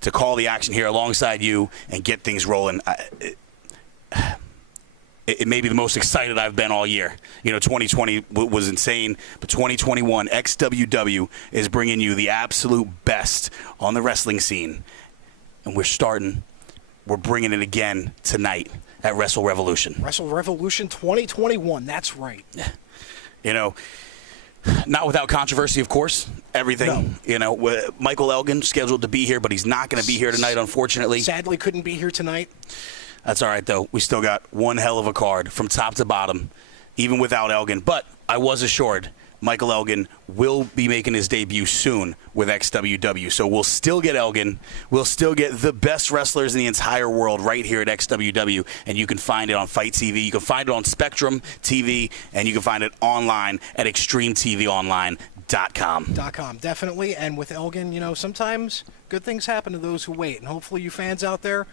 to call the action here alongside you and get things rolling. It may be the most excited I've been all year. 2020 was insane, but 2021, XWW is bringing you the absolute best on the wrestling scene. And we're bringing it again tonight at Wrestle-Revolution. Wrestle-Revolution 2021, that's right. Not without controversy, of course. Everything. No. Michael Elgin scheduled to be here, but he's not going to be here tonight, unfortunately. Sadly couldn't be here tonight. That's all right, though. We still got one hell of a card from top to bottom, even without Elgin. But I was assured Michael Elgin will be making his debut soon with XWW. So we'll still get Elgin. We'll still get the best wrestlers in the entire world right here at XWW. And you can find it on Fight TV. You can find it on Spectrum TV. And you can find it online at XtremeTVOnline.com. Definitely. And with Elgin, sometimes good things happen to those who wait. And hopefully you fans out there,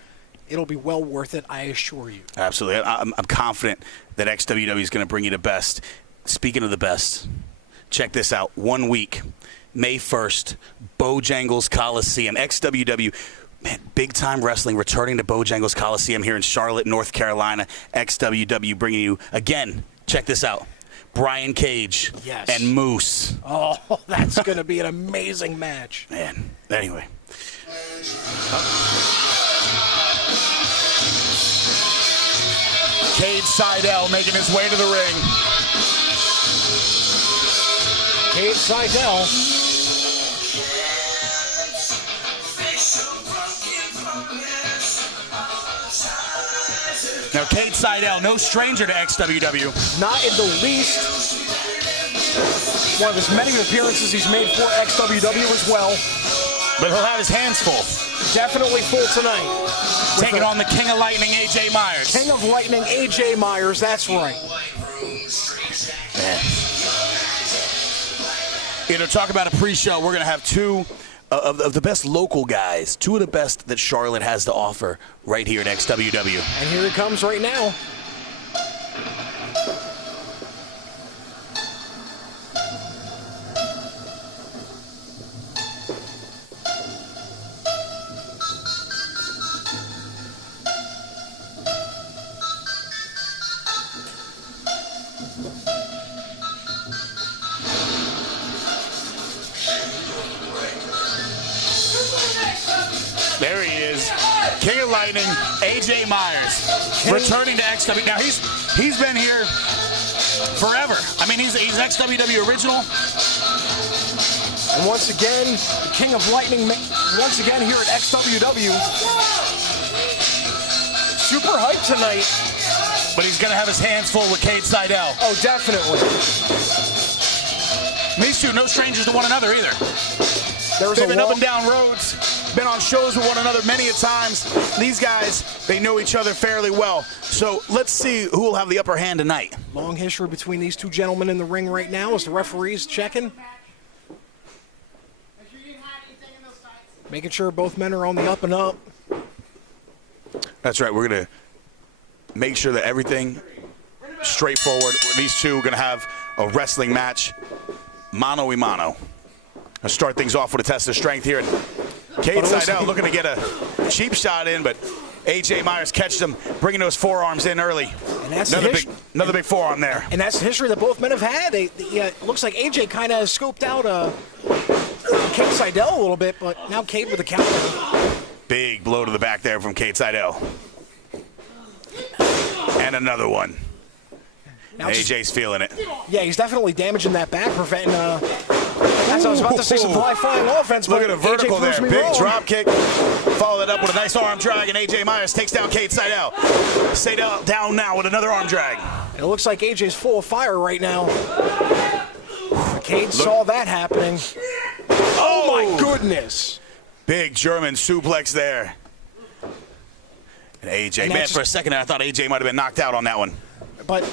it'll be well worth it, I assure you. Absolutely. I'm confident that XWW is going to bring you the best. Speaking of the best, check this out. 1 week, May 1st, Bojangles Coliseum. XWW, man, big-time wrestling returning to Bojangles Coliseum here in Charlotte, North Carolina. XWW bringing you, again, check this out, Brian Cage and Moose. Oh, that's going to be an amazing match. Man, anyway. Cade Seidel making his way to the ring. Cade Seidel. Now, Cade Seidel, no stranger to XWW. Not in the least. One of his many appearances he's made for XWW as well. But he'll have his hands full. Definitely full tonight. Taking on the King of Lightning, AJ Myers. King of Lightning, AJ Myers, that's right. Man. Talk about a pre-show. We're going to have two of the best local guys, two of the best that Charlotte has to offer right here at XWW. And here it comes right now. There he is, King of Lightning, AJ Myers, returning to XW. Now he's been here forever. I mean, he's XWW original. And once again, the King of Lightning, once again here at XWW. Super hyped tonight. But he's going to have his hands full with Cade Seidel. Oh, definitely. These two, no strangers to one another either. They've been up and down roads, been on shows with one another many a times. These guys, they know each other fairly well. So let's see who will have the upper hand tonight. Long history between these two gentlemen in the ring right now as the referee's checking. Making sure both men are on the up and up. That's right. We're going to make sure that everything straightforward. These two are going to have a wrestling match, mano-a-mano. I'll start things off with a test of strength here. Cade Seidel looking to get a cheap shot in, but AJ Myers catched him, bringing those forearms in early. And that's another big forearm there. And that's the history that both men have had. It looks like AJ kind of scoped out Cade Seidel a little bit, but now Cade with a counter. Big blow to the back there from Cade Seidel. And another one. Now AJ's feeling it. Yeah, he's definitely damaging that back, preventing. As I was about to say, some high-flying offense. Look at a vertical there. Big drop kick. Follow it up with a nice arm drag, and AJ Myers takes down Cade Seidel. Seidel down now with another arm drag. And it looks like AJ's full of fire right now. Cade saw that happening. Oh my goodness. Big German suplex there. And AJ, man, for a second I thought AJ might have been knocked out on that one. But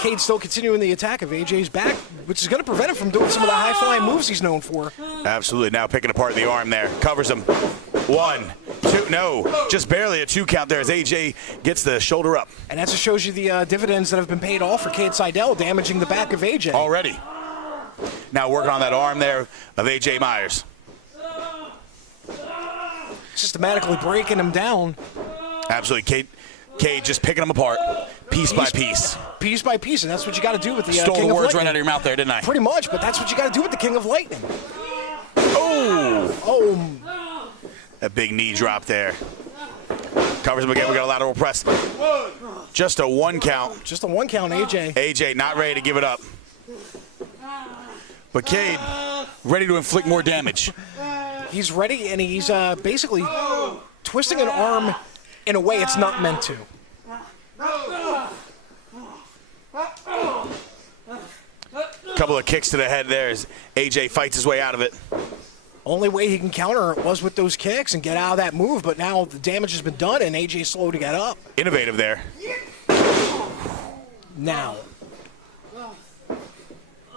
Cade's still continuing the attack of AJ's back, which is going to prevent him from doing some of the high-flying moves he's known for. Absolutely. Now picking apart the arm there. Covers him. 1, 2, no. Just barely a 2 count there as AJ gets the shoulder up. And that just shows you the dividends that have been paid off for Cade Seidel, damaging the back of AJ. Already. Now working on that arm there of AJ Myers. systematically breaking him down. Absolutely. Cade just picking them apart, piece by piece. Piece by piece, and that's what you got to do with the Stole King the of words Lightning. right out of your mouth there, didn't I? Pretty much, but that's what you got to do with the King of Lightning. Oh! That big knee drop there. Covers him again. We got a lateral press. Just a 1 count. Just a 1 count, AJ. AJ not ready to give it up. But Cade ready to inflict more damage. He's ready, and he's basically twisting an arm in a way it's not meant to. Couple of kicks to the head there as AJ fights his way out of it. Only way he can counter it was with those kicks and get out of that move, but now the damage has been done, and AJ's slow to get up. Innovative there. Now,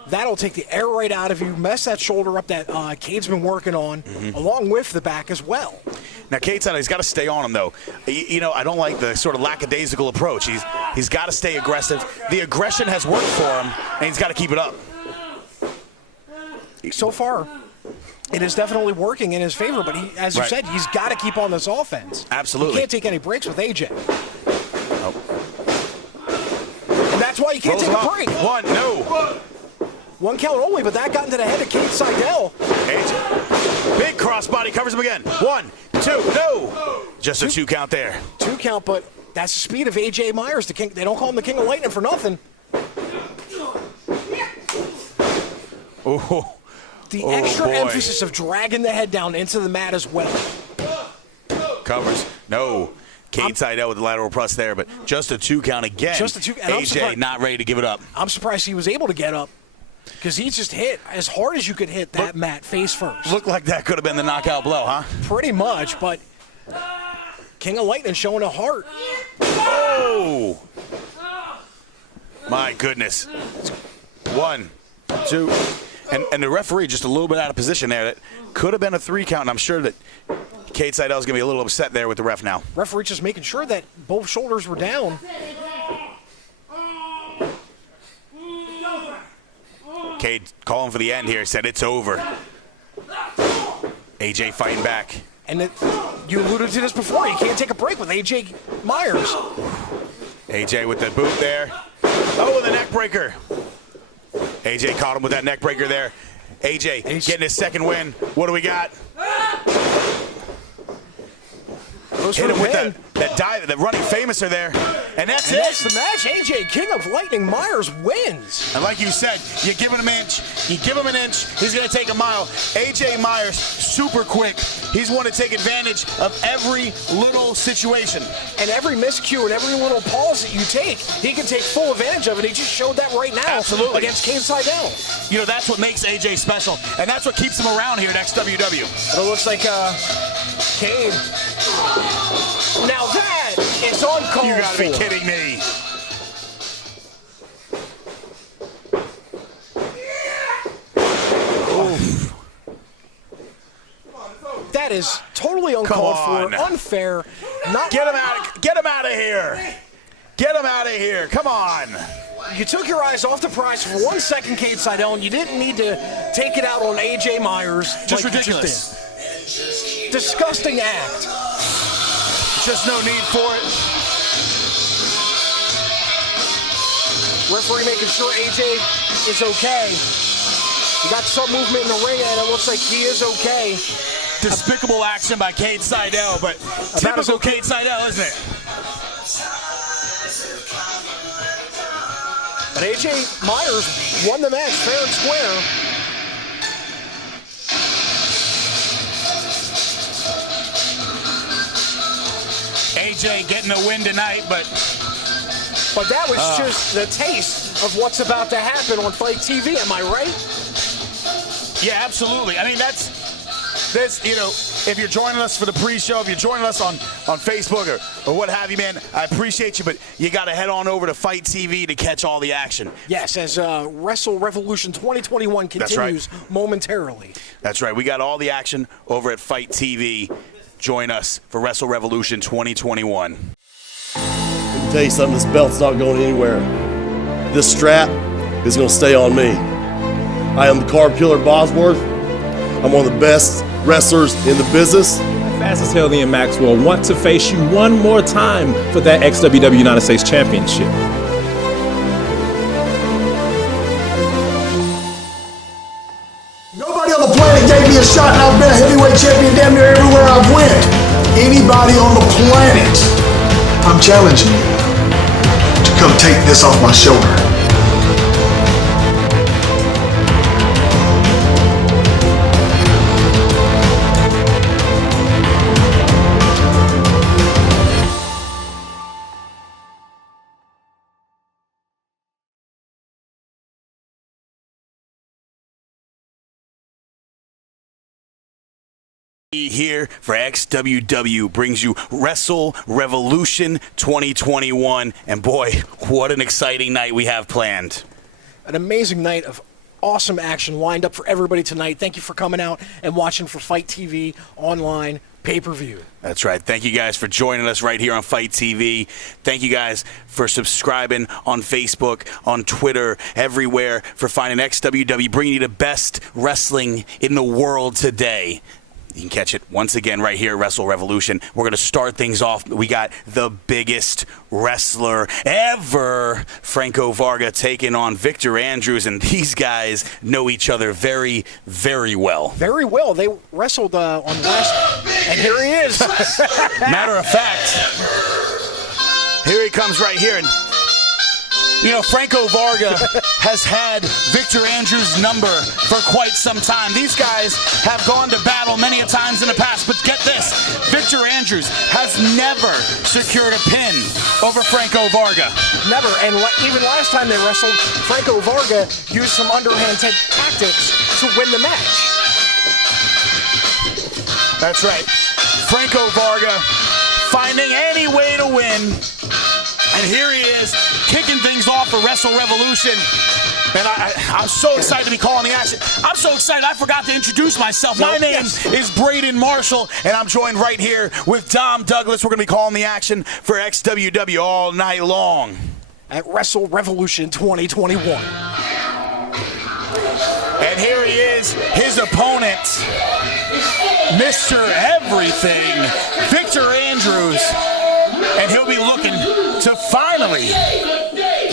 that'll take the air right out of you, mess that shoulder up that Cade's been working on, along with the back as well. Now, Cade said he's got to stay on him, though. You know, I don't like the sort of lackadaisical approach. He's got to stay aggressive. The aggression has worked for him, and he's got to keep it up. So far, it is definitely working in his favor, but he, as you said, he's got to keep on this offense. Absolutely. He can't take any breaks with AJ. And that's why you can't take a break. 1, no. 1 count only, but that got into the head of Cade Seidel. AJ, big crossbody, covers him again. 1, 2, no. Just a 2 count there. 2 count, but that's the speed of AJ Myers. The king. They don't call him the King of Lightning for nothing. Oh. The extra emphasis of dragging the head down into the mat as well. Covers. No. Cade Seidel with the lateral press there, but just a 2 count again. Just a 2. And AJ not ready to give it up. I'm surprised he was able to get up because he just hit as hard as you could hit that mat face first. Looked like that could have been the knockout blow, huh? Pretty much, but King of Lightning showing a heart. Oh! My goodness. 1, 2. And the referee just a little bit out of position there. That could have been a 3 count, and I'm sure that Cade Seidel's going to be a little upset there with the ref now. Referee just making sure that both shoulders were down. Cade calling for the end here, said it's over. AJ fighting back. And you alluded to this before. You can't take a break with AJ Myers. AJ with the boot there. Oh, the neck breaker. AJ caught him with that neck breaker there. AJ getting his 2nd win. What do we got? Hit him with that dive, the running famouser there. And that's it. That's the match. AJ, King of Lightning Myers, wins. And like you said, you give him an inch, you give him an inch, he's going to take a mile. AJ Myers, super quick. He's want to take advantage of every little situation. And every miscue and every little pause that you take, he can take full advantage of it. He just showed that right now. Absolutely. Against Cade Seidel. You know, that's what makes AJ special, and that's what keeps him around here at XWW. But it looks like Cade. Now that is uncalled for. You gotta be kidding me. Oof. That is totally uncalled for, unfair. Not get him out of here. Get him out of here. Come on. You took your eyes off the prize for 1 second, Cade Seidel, and you didn't need to take it out on AJ Myers. Just like ridiculous. Disgusting act. Just no need for it. Referee making sure AJ is okay. You got some movement in the ring, and it looks like he is okay. Despicable action by Cade Seidel, but typical Cade Seidel, isn't it? But AJ Myers won the match fair and square. AJ getting a win tonight, but that was just the taste of what's about to happen on Fight TV. Am I right? Yeah, absolutely. I mean, that's you know, if you're joining us for the pre-show, if you're joining us on Facebook or what have you, man, I appreciate you, but you got to head on over to Fight TV to catch all the action. Yes, as Wrestle-Revolution 2021 continues momentarily. That's right. We got all the action over at Fight TV. Join us for Wrestle-Revolution 2021. Let me tell you something, this belt's not going anywhere. This strap is going to stay on me. I am the Carb Killer Bosworth. I'm one of the best wrestlers in the business. Fast as hell, and Maxwell want to face you one more time for that XWW United States Championship. Nobody on the planet gave me a shot, and I've been a heavyweight champion damn near everywhere I've went. Anybody on the planet, I'm challenging you to come take this off my shoulder. Here for XWW brings you Wrestle-Revolution 2021, and boy, what an exciting night we have planned. An amazing night of awesome action lined up for everybody tonight. Thank you for coming out and watching for Fight TV online pay-per-view. That's right. Thank you guys for joining us right here on Fight TV. Thank you guys for subscribing on Facebook, on Twitter, everywhere, for finding XWW, bringing you the best wrestling in the world today. You can catch it once again right here at Wrestle-Revolution. We're going to start things off. We got the biggest wrestler ever, Franco Varga, taking on Victor Andrews, and these guys know each other very, very well. Very well. They wrestled on last, and here he is. Matter of fact, here he comes right here. And you know, Franco Varga has had Victor Andrews' number for quite some time. These guys have gone to battle many a times in the past, but get this, Victor Andrews has never secured a pin over Franco Varga. Never, and even last time they wrestled, Franco Varga used some underhand tactics to win the match. That's right. Franco Varga finding any way to win. And here he is, kicking things off for Wrestle-Revolution. And I'm so excited to be calling the action. I'm so excited I forgot to introduce myself. My name is Braden Marshall, and I'm joined right here with Dom Douglas. We're going to be calling the action for XWW all night long at Wrestle-Revolution 2021. And here he is, his opponent, Mr. Everything, Victor Andrews. And he'll be looking to finally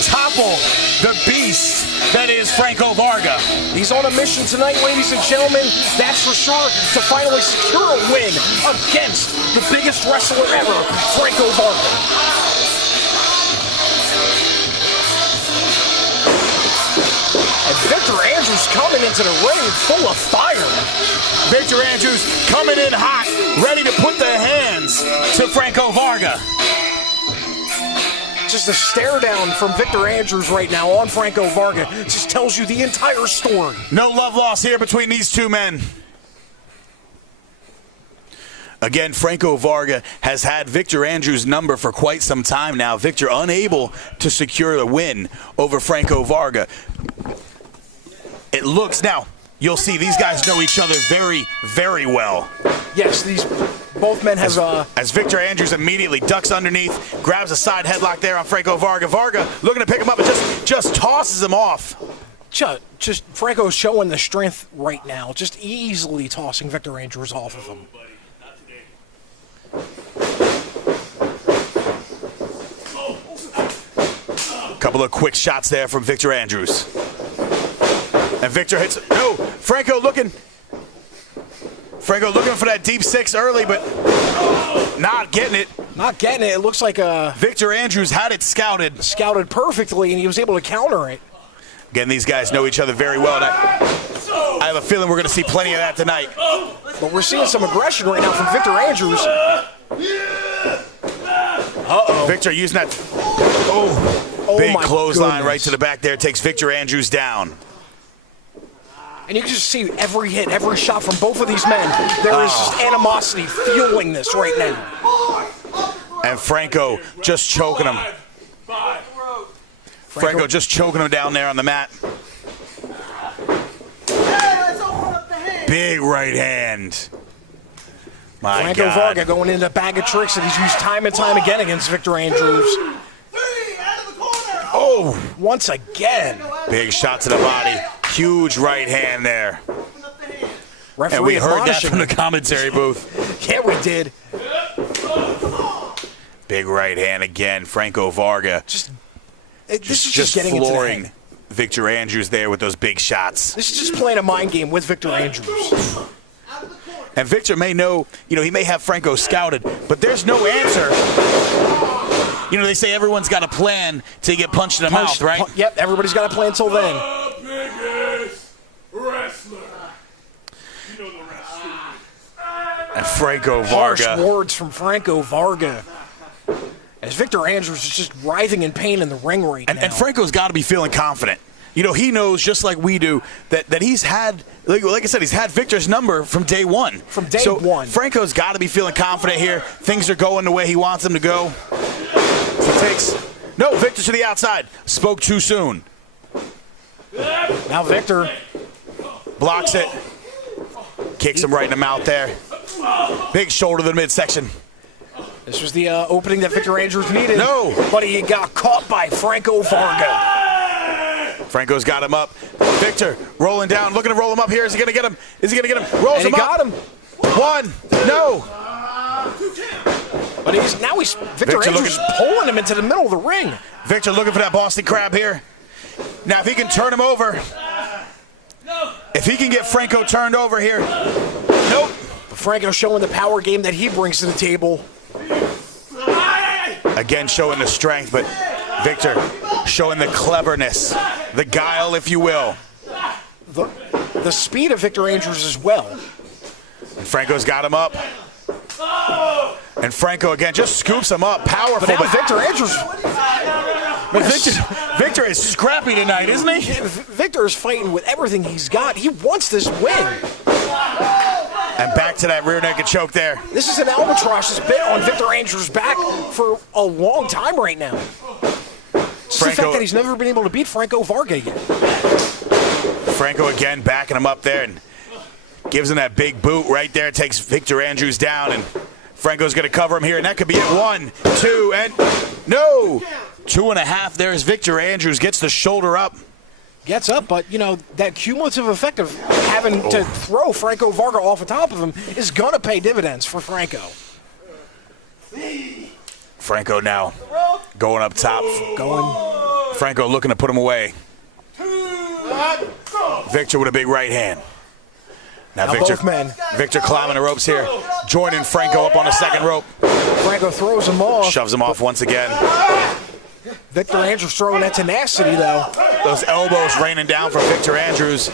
topple the beast that is Franco Varga. He's on a mission tonight, ladies and gentlemen, that's for sure, to finally secure a win against the biggest wrestler ever, Franco Varga. And Victor Andrews coming into the ring full of fire. Victor Andrews coming in hot, ready to put the hands to Franco Varga. Just a stare down from Victor Andrews right now on Franco Varga just tells you the entire story. No love lost here between these two men. Again, Franco Varga has had Victor Andrews' number for quite some time now. Victor unable to secure the win over Franco Varga. It looks now, you'll see these guys know each other very, very well. Yes, both men have... As Victor Andrews immediately ducks underneath, grabs a side headlock there on Franco Varga. Varga looking to pick him up and just tosses him off. Just Franco's showing the strength right now, just easily tossing Victor Andrews off of him. Couple of quick shots there from Victor Andrews. And Victor hits... No! Franco looking for that deep six early, but not getting it. Not getting it. It looks like Victor Andrews had it scouted. Scouted perfectly, and he was able to counter it. Again, these guys know each other very well. And I have a feeling we're going to see plenty of that tonight. But we're seeing some aggression right now from Victor Andrews. Uh-oh. Victor using that big clothesline right to the back there. Takes Victor Andrews down. And you can just see every hit, every shot from both of these men. There is just animosity fueling this right now. And Franco just choking him. Franco just choking him down there on the mat. Big right hand. My Franco God. Varga going into a bag of tricks that he's used time and time again against Victor Andrews. Oh, once again. Big shot to the body. Huge right hand there. Referee And we heard that admonishing from the him. commentary booth. Yeah, we did. Big right hand again. Franco Varga This is just getting into the flooring head. Victor Andrews there with those big shots. This is just playing a mind game with Victor Andrews. And Victor may know, he may have Franco scouted, but there's no answer. They say everyone's got a plan to get punched in the mouth, right? Yep, everybody's got a plan until then. And Franco Harsh Varga. words from Franco Varga. As Victor Andrews is just writhing in pain in the ring right now. And Franco's got to be feeling confident. He knows, just like we do, that he's had, like I said, he's had Victor's number from day one. From day one. Franco's got to be feeling confident here. Things are going the way he wants them to go. No, Victor to the outside. Spoke too soon. Now Victor Blocks it. Kicks him right in the mouth there. Big shoulder to the midsection. This was the opening that Victor Andrews needed. No. But he got caught by Franco Varga. Franco's got him up. Victor rolling down, looking to roll him up here. Is he going to get him? Rolls And he him up. got him. One. No. But Victor Andrews is pulling him into the middle of the ring. Victor looking for that Boston Crab here. Now, if he can turn him over. If he can get Franco turned over here. Nope. But Franco showing the power game that he brings to the table. Again, showing the strength, but Victor showing the cleverness, the guile, if you will. The speed of Victor Andrews as well. And Franco's got him up. And Franco, again, just scoops him up. Powerful. But now Victor Andrews... Victor is scrappy tonight, isn't he? Victor is fighting with everything he's got. He wants this win. And back to that rear naked choke there. This is an albatross that's been on Victor Andrews' back for a long time right now. Just the fact that he's never been able to beat Franco Varga yet. Franco again backing him up there and gives him that big boot right there. Takes Victor Andrews down, and Franco's going to cover him here, and that could be it. 1, 2, and no! 2.5. There's Victor Andrews. Gets the shoulder up. Gets up, but, that cumulative effect of having to throw Franco Varga off the top of him is going to pay dividends for Franco. Franco now going up top. Franco looking to put him away. Victor with a big right hand. Now Victor, both men. Victor climbing the ropes here. Joining Franco up on the second rope. Franco throws him off. Shoves him off once again. Victor Andrews throwing that tenacity, though. Those elbows raining down from Victor Andrews.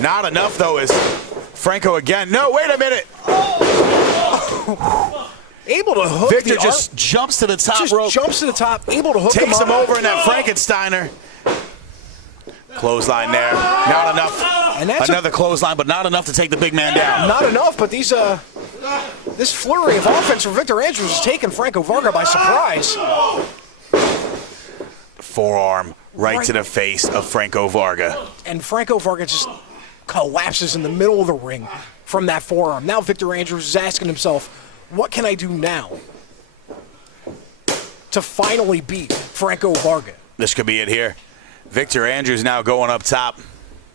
Not enough, though, is Franco again. No, wait a minute. Able to hook Victor the just jumps to the top rope. Jumps to the top, able to hook him up. Takes him over in that Frankensteiner. Clothesline there. Not enough. And that's another clothesline, but not enough to take the big man down. Not enough, but this flurry of offense from Victor Andrews has taken Franco Varga by surprise. Forearm right to the face of Franco Varga. And Franco Varga just collapses in the middle of the ring from that forearm. Now Victor Andrews is asking himself, what can I do now to finally beat Franco Varga? This could be it here. Victor Andrews now going up top.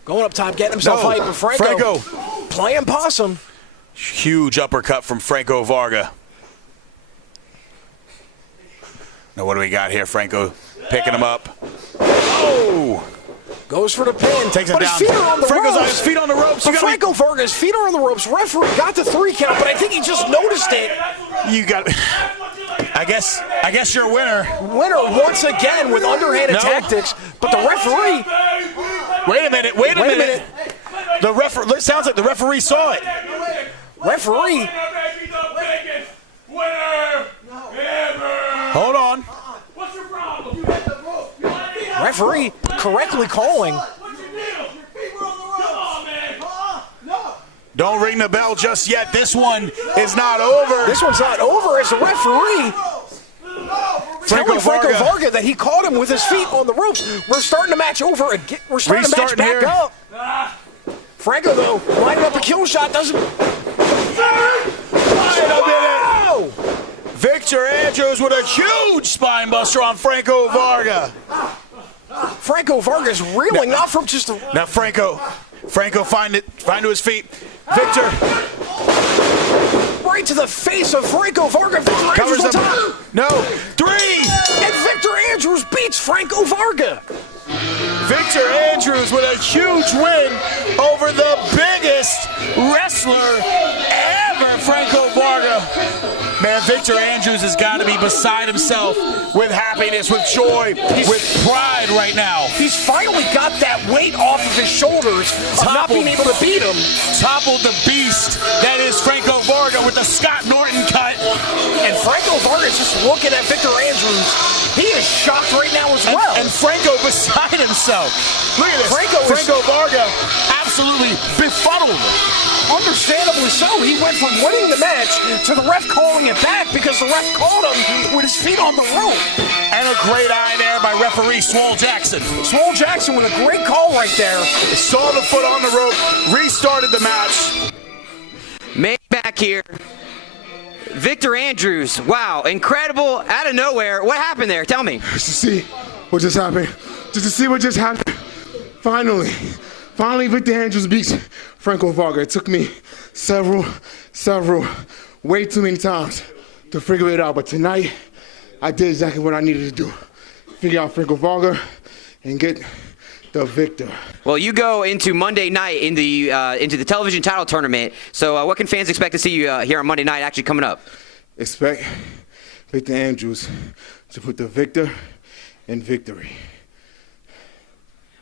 Going up top, getting himself hyped, but Franco playing possum. Huge uppercut from Franco Varga. Now what do we got here? Franco picking him up. Oh! Goes for the pin. Takes him but down. His feet are on the Franco's ropes. on his feet on the ropes. But Franco Varga's feet are on the ropes. Referee got the 3 count, but I think he just noticed it. You got. I guess you're a winner. Winner once again with underhanded tactics, but the referee. Wait a minute. Wait a minute. The referee. Sounds like the referee saw it. Referee. Hold on. What's your problem? Referee correctly calling. Don't ring the bell just yet. This one is not over. This one's not over as the referee telling Franco Varga that he caught him with his feet on the ropes. We're starting the match over again. We're starting the match back up. Franco, though, lining up a kill shot, doesn't. Wait a minute. Victor Andrews with a huge spine buster on Franco Varga. Franco Varga's reeling, not from just a. Now Franco find to his feet. Victor. Right to the face of Franco Varga. Victor Andrews on top. No. 3. And Victor Andrews beats Franco Varga. Victor Andrews with a huge win over the biggest wrestler ever, Franco Varga. Man, Victor Andrews has got to be beside himself with happiness, with joy, with pride right now. He's finally got that weight off of his shoulders of not being able to beat him. Toppled the beast that is Franco Varga with the Scott Norton cut. And Franco Varga is just looking at Victor Andrews. He is shocked right now as well. And Franco beside himself. Look at this. Franco Varga absolutely befuddled. Understandably so. He went from winning the match to the ref calling it back because the ref called him with his feet on the rope. And a great eye there by referee Swole Jackson. Swole Jackson with a great call right there. Saw the foot on the rope, restarted the match. Manny-mac here. Victor Andrews, wow, incredible, out of nowhere. What happened there? Tell me. Just to see what just happened. Just to see what just happened. Finally, Victor Andrews beats Franco Varga. It took me several, way too many times to figure it out. But tonight, I did exactly what I needed to do. Figure out Franco Varga and get the victor. Well, you go into Monday night into the television title tournament. So what can fans expect to see you here on Monday night actually coming up? Expect Victor Andrews to put the victor in victory.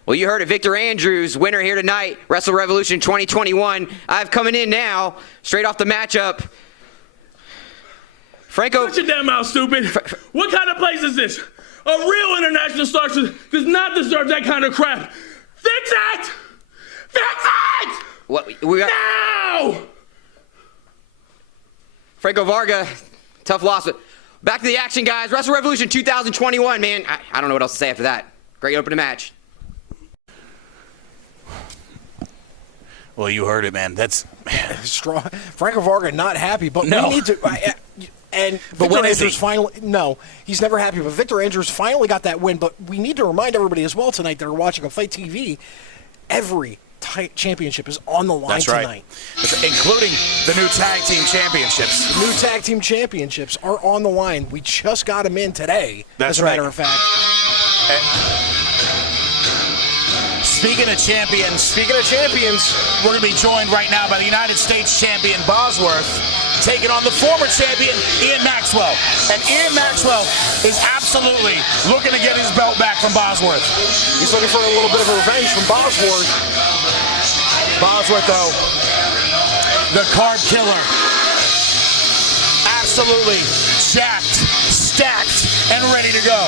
Well, you heard it. Victor Andrews, winner here tonight, Wrestle-Revolution 2021. I've coming in now, straight off the matchup. Franco. Shut your damn mouth, stupid. What kind of place is this? A real international star does not deserve that kind of crap. Fix it! Fix it! What we got? Now! Franco Varga, tough loss. But back to the action, guys. Wrestle-Revolution 2021, man. I don't know what else to say after that. Great opening match. Well, you heard it, man. That's strong. Franco Varga not happy, but no. We need to. And but Victor when is Andrews he? finally, no, he's never happy. But Victor Andrews finally got that win. But we need to remind everybody as well tonight that are watching on Fight TV, every championship is on the line That's right. tonight. That's right. Including the new tag team championships. The new tag team championships are on the line. We just got them in today, That's as a right. matter of fact. Speaking of champions, we're going to be joined right now by the United States champion Bosworth, taking on the former champion Ian Maxwell. And Ian Maxwell is absolutely looking to get his belt back from Bosworth. He's looking for a little bit of revenge from Bosworth. Bosworth, though, the card killer, absolutely jacked, stacked, and ready to go.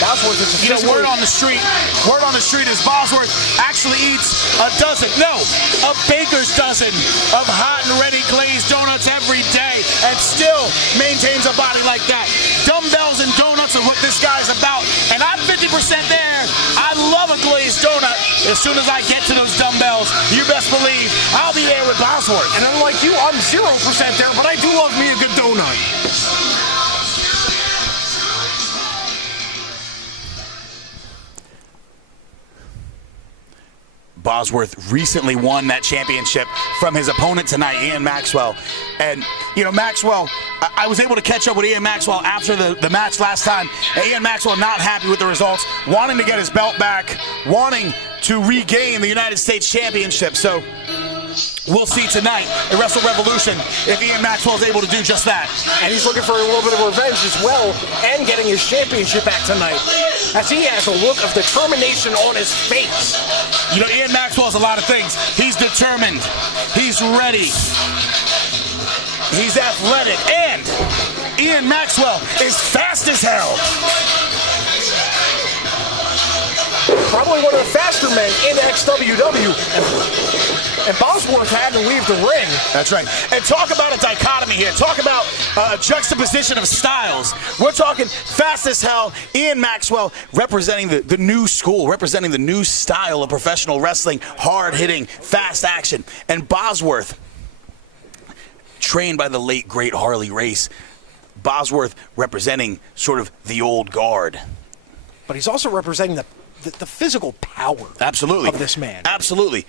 Bosworth is You know, word on the street is Bosworth actually eats a baker's dozen of hot and ready glazed donuts every day and still maintains a body like that. Dumbbells and donuts are what this guy's about. And I'm 50% there. I love a glazed donut. As soon as I get to those dumbbells, you best believe I'll be there with Bosworth. And unlike you, I'm 0% there, but I do love me a good donut. Bosworth recently won that championship from his opponent tonight, Ian Maxwell. And, you know, Maxwell, I was able to catch up with Ian Maxwell after the match last time. And Ian Maxwell not happy with the results, wanting to get his belt back, wanting to regain the United States Championship. So we'll see tonight at Wrestle-Revolution if Ian Maxwell is able to do just that. And he's looking for a little bit of revenge as well and getting his championship back tonight, as he has a look of determination on his face. You know, Ian Maxwell's a lot of things. He's determined. He's ready. He's athletic. And Ian Maxwell is fast as hell. Probably one of the faster men in XWW. And Bosworth had to leave the ring. That's right. And talk about a dichotomy here. Talk about a juxtaposition of styles. We're talking fast as hell. Ian Maxwell representing the new school, representing the new style of professional wrestling, hard-hitting, fast action. And Bosworth, trained by the late, great Harley Race. Bosworth representing sort of the old guard. But he's also representing the the physical power Absolutely. of this man. Absolutely.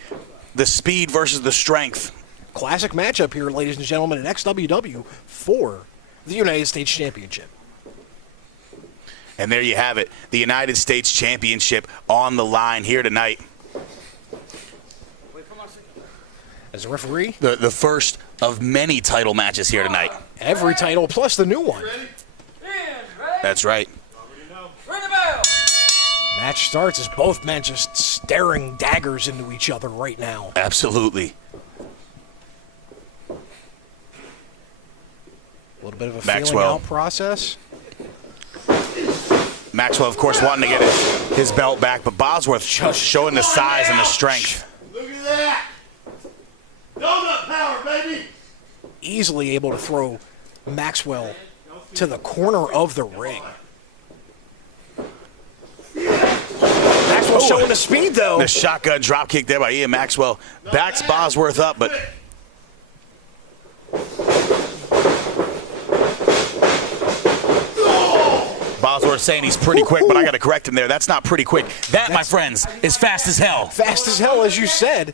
The speed versus the strength. Classic matchup here, ladies and gentlemen, in XWW for the United States Championship. And there you have it. The United States Championship on the line here tonight. As a referee, The first of many title matches here tonight. every title plus the new one. That's right. Match starts as both men just staring daggers into each other right now. Absolutely. A little bit of a Maxwell. feeling out process. Maxwell, of course, wanting to get his belt back, but Bosworth just showing the size and the strength. Look at that. Donut power, baby. Easily able to throw Maxwell to the corner of the ring. Maxwell showing the speed, though. The shotgun dropkick there by Ian Maxwell backs Bosworth up, but Bosworth saying he's pretty quick, but I got to correct him there. That's not pretty quick. That, my friends, is fast as hell. Fast as hell, as you said.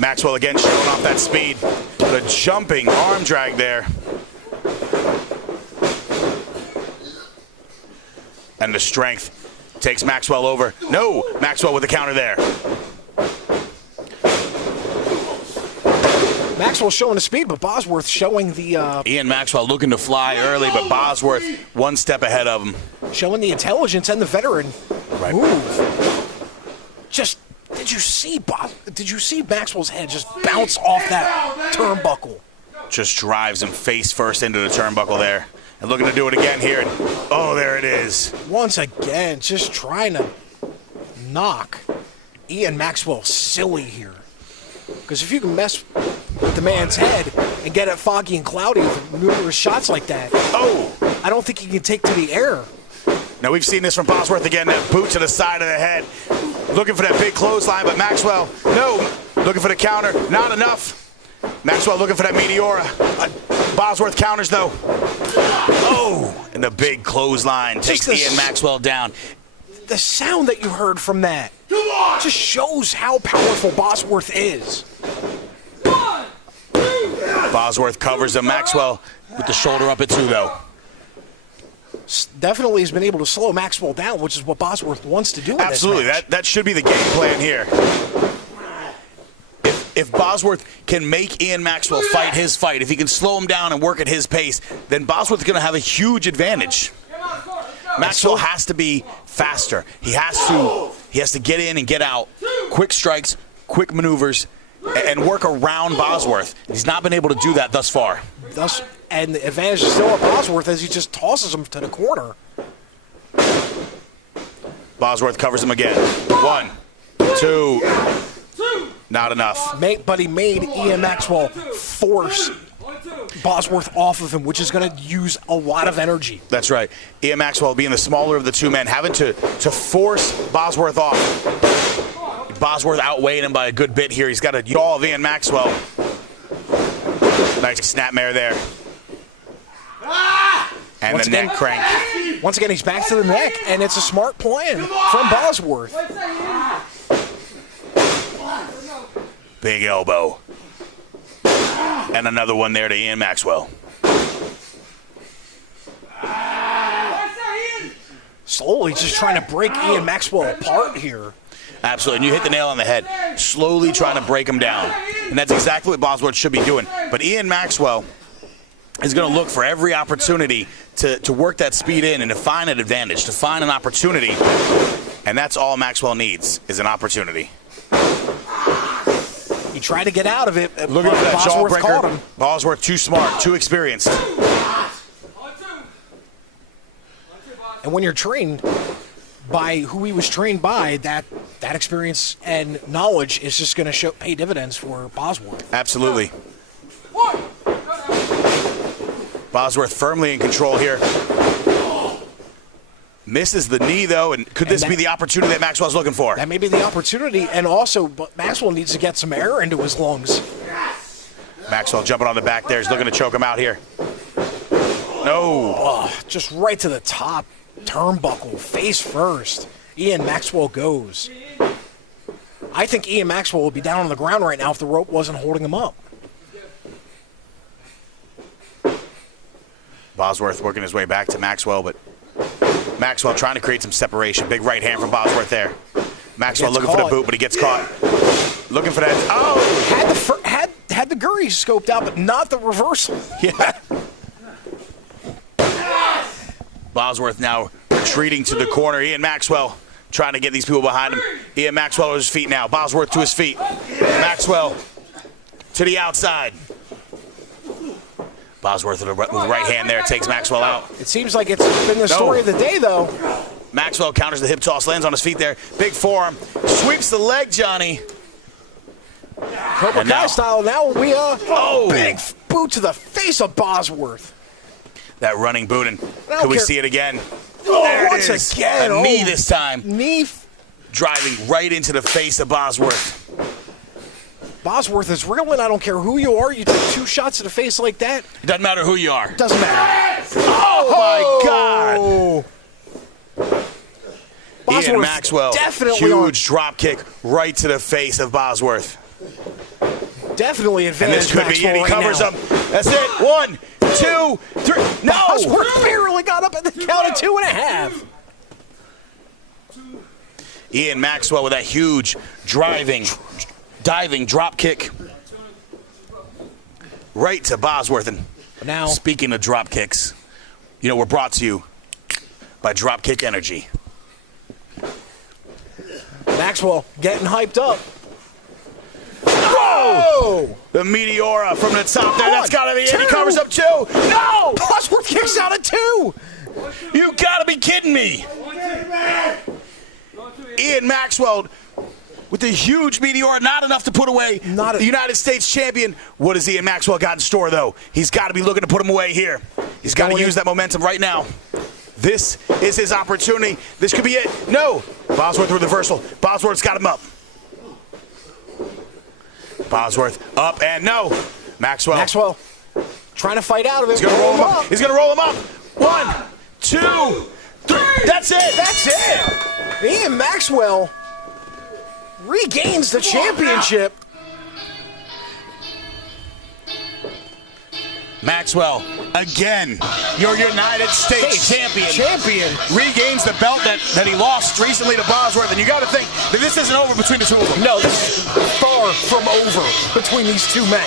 Maxwell again showing off that speed. The jumping arm drag there. And the strength takes Maxwell over. No, Maxwell with the counter there. Maxwell showing the speed, but Bosworth showing the Ian Maxwell looking to fly early, but Bosworth one step ahead of him. showing the intelligence and the veteran Right. move. Just did you see Maxwell's head just bounce off that turnbuckle? Just drives him face first into the turnbuckle there. And looking to do it again here. And, oh, there it is. Once again, just trying to knock Ian Maxwell silly here. Because if you can mess with the man's head and get it foggy and cloudy with numerous shots like that, I don't think he can take to the air. Now, we've seen this from Bosworth again, that boot to the side of the head. Looking for that big clothesline, but Maxwell, no. Looking for the counter, not enough. Maxwell looking for that Meteora. Bosworth counters, though. Oh, and the big clothesline takes Ian Maxwell down. The sound that you heard from that just shows how powerful Bosworth is. Bosworth covers him. Maxwell with the shoulder up at two, though. Definitely has been able to slow Maxwell down, which is what Bosworth wants to do in Absolutely, this match. that should be the game plan here. If Bosworth can make Ian Maxwell fight his fight, if he can slow him down and work at his pace, then Bosworth's going to have a huge advantage. Maxwell has to be faster. He has to get in and get out. Quick strikes, quick maneuvers, and work around Bosworth. He's not been able to do that thus far. And the advantage is still at Bosworth as he just tosses him to the corner. Bosworth covers him again. 1, 2. Not enough. But he made Ian Maxwell force Bosworth off of him, which is going to use a lot of energy. That's right. Ian Maxwell being the smaller of the two men, having to force Bosworth off. Bosworth outweighed him by a good bit here. He's got a yaw of Ian Maxwell. Nice snapmare there. And Once the again, neck crank. Once again, he's back to the neck, and it's a smart plan from Bosworth. Big elbow. And another one there to Ian Maxwell. Slowly just trying to break Ian Maxwell apart here. Absolutely. And you hit the nail on the head. Slowly trying to break him down. And that's exactly what Bosworth should be doing. But Ian Maxwell is going to look for every opportunity to work that speed in and to find an advantage, to find an opportunity. And that's all Maxwell needs, is an opportunity. He tried to get out of it. Look at that Bosworth caught jawbreaker. him. Bosworth too smart, too experienced. And when you're trained by who he was trained by, that experience and knowledge is just going to pay dividends for Bosworth. Absolutely. Bosworth firmly in control here. Misses the knee, though, and could this be the opportunity that Maxwell's looking for? That may be the opportunity, and also but Maxwell needs to get some air into his lungs. Maxwell jumping on the back there. He's looking to choke him out here. No. Oh, just right to the top. turnbuckle, face first. Ian Maxwell goes. I think Ian Maxwell would be down on the ground right now if the rope wasn't holding him up. Bosworth working his way back to Maxwell, but Maxwell trying to create some separation. Big right hand from Bosworth there. Maxwell looking for the boot, but he gets caught. Looking for that. Oh! Had the Guri scoped out, but not the reversal. Yeah. Bosworth now retreating to the corner. Ian Maxwell trying to get these people behind him. Ian Maxwell on his feet now. Bosworth to his feet. Maxwell to the outside. Bosworth with the right hand there takes Maxwell out. It seems like it's been the story of the day, though. Maxwell counters the hip toss, lands on his feet there. Big forearm. Sweeps the leg, Johnny. Cobra Kai style. Now we big boot to the face of Bosworth. That running boot, and can we see it again? Oh, once again. A knee this time. Knee. Driving right into the face of Bosworth. Bosworth is reeling. I don't care who you are. You take 2 shots to the face like that. It doesn't matter who you are. Doesn't matter. Oh, my God. Bosworth Ian Maxwell, definitely huge drop kick right to the face of Bosworth. Definitely advantage. And this could Maxwell be it. He covers him. That's it. 1, 2, 3. No! Bosworth barely got up at the count of 2.5. Ian Maxwell with that huge diving drop kick right to Bosworth. And now, speaking of drop kicks, you know, we're brought to you by Dropkick Energy. Maxwell getting hyped up. Whoa! The Meteora from the top there. That's got to be it. He covers up 2. No! Bosworth kicks out at 2. You got to be kidding me. Ian Maxwell with the huge Meteora, not enough to put away the United States champion. What has Ian Maxwell got in store, though? He's got to be looking to put him away here. He's got to use that momentum right now. This is his opportunity. This could be it. No! Bosworth with reversal. Bosworth's got him up. Bosworth up and no. Maxwell trying to fight out of it. He's going to roll him up. He's going to roll him up. 1, 2, 3. That's it. That's it. Ian Maxwell regains the championship. Maxwell, again, your United States champion. Regains the belt that he lost recently to Bosworth. And you got to think that this isn't over between the two of them. No, this is far from over between these two men.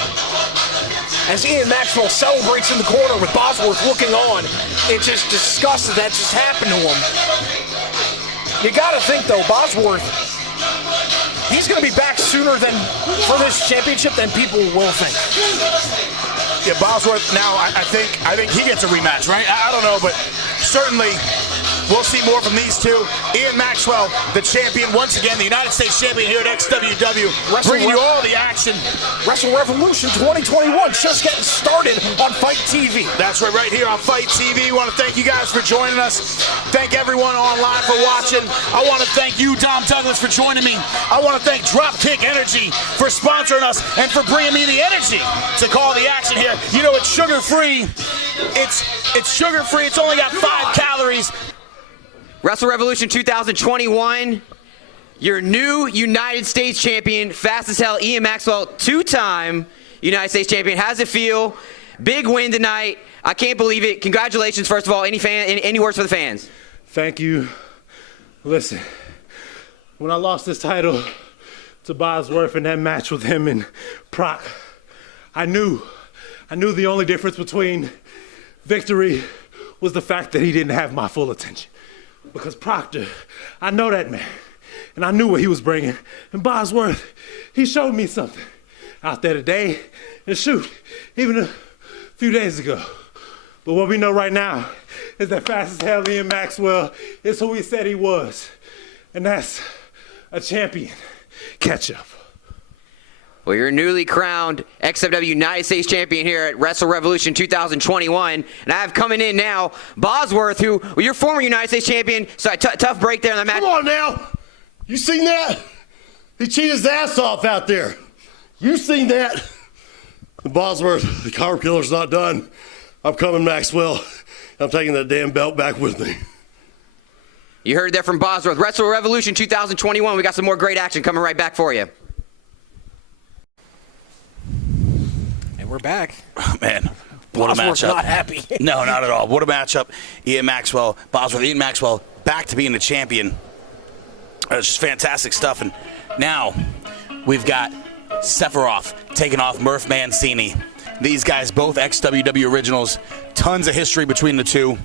As Ian Maxwell celebrates in the corner with Bosworth looking on, it's just disgusting that just happened to him. You got to think, though, Bosworth, he's going to be back sooner than for this championship than people will think. Yeah, Bosworth now, I think he gets a rematch, right? I don't know, but certainly we'll see more from these two. Ian Maxwell, the champion, once again, the United States champion here at XWW, bringing you all the action. Wrestle-Revolution 2021 just getting started on Fight TV. That's right here on Fight TV. We want to thank you guys for joining us. Thank everyone online for watching. I want to thank you, Dom Douglas, for joining me. I want to thank Dropkick Energy for sponsoring us and for bringing me the energy to call the action here. You know, it's sugar-free. It's sugar-free. It's only got 5 calories. Wrestle-Revolution 2021, your new United States champion, fast as hell, Ian Maxwell, 2-time United States champion. How's it feel? Big win tonight. I can't believe it. Congratulations, first of all. Any words for the fans? Thank you. Listen, when I lost this title to Bosworth in that match with him and Proc, I knew the only difference between victory was the fact that he didn't have my full attention. Because Proctor, I know that man, and I knew what he was bringing. And Bosworth, he showed me something out there today, and shoot, even a few days ago. But what we know right now is that fast as hell Ian Maxwell is who he said he was, and that's a champion catch-up. Well, you're newly crowned XWW United States champion here at Wrestle-Revolution 2021. And I have coming in now Bosworth, who, well, your former United States champion. Sorry, tough break there in the match. Come on now. You seen that? He cheated his ass off out there. You seen that? The Bosworth, the car killer's not done. I'm coming, Maxwell. I'm taking that damn belt back with me. You heard that from Bosworth. Wrestle-Revolution 2021. We got some more great action coming right back for you. And we're back. Oh, man. What a Bosworth's matchup. not happy. No, not at all. What a matchup. Ian Maxwell, Bosworth, Ian Maxwell back to being the champion. It's just fantastic stuff. And now we've got Sephiroth taking off Murph Mancini. These guys, both ex-WW originals. Tons of history between the two.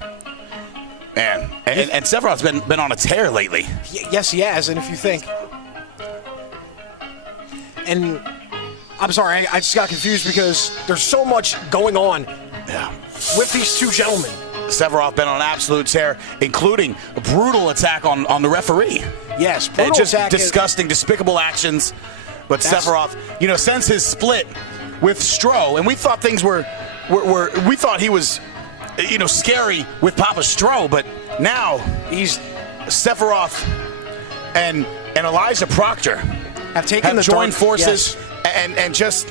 Man, and Sephiroth's been on a tear lately. Yes, he has. And if you think, and I'm sorry, I just got confused because there's so much going on with these two gentlemen. Sephiroth been on an absolute tear, including a brutal attack on the referee. Yes, brutal just attack. Disgusting, despicable actions. But Sephiroth, since his split with Stro, and we thought things were we thought he was, scary with Papa Stro, but now he's Sephiroth and Elijah Proctor have joined forces, and just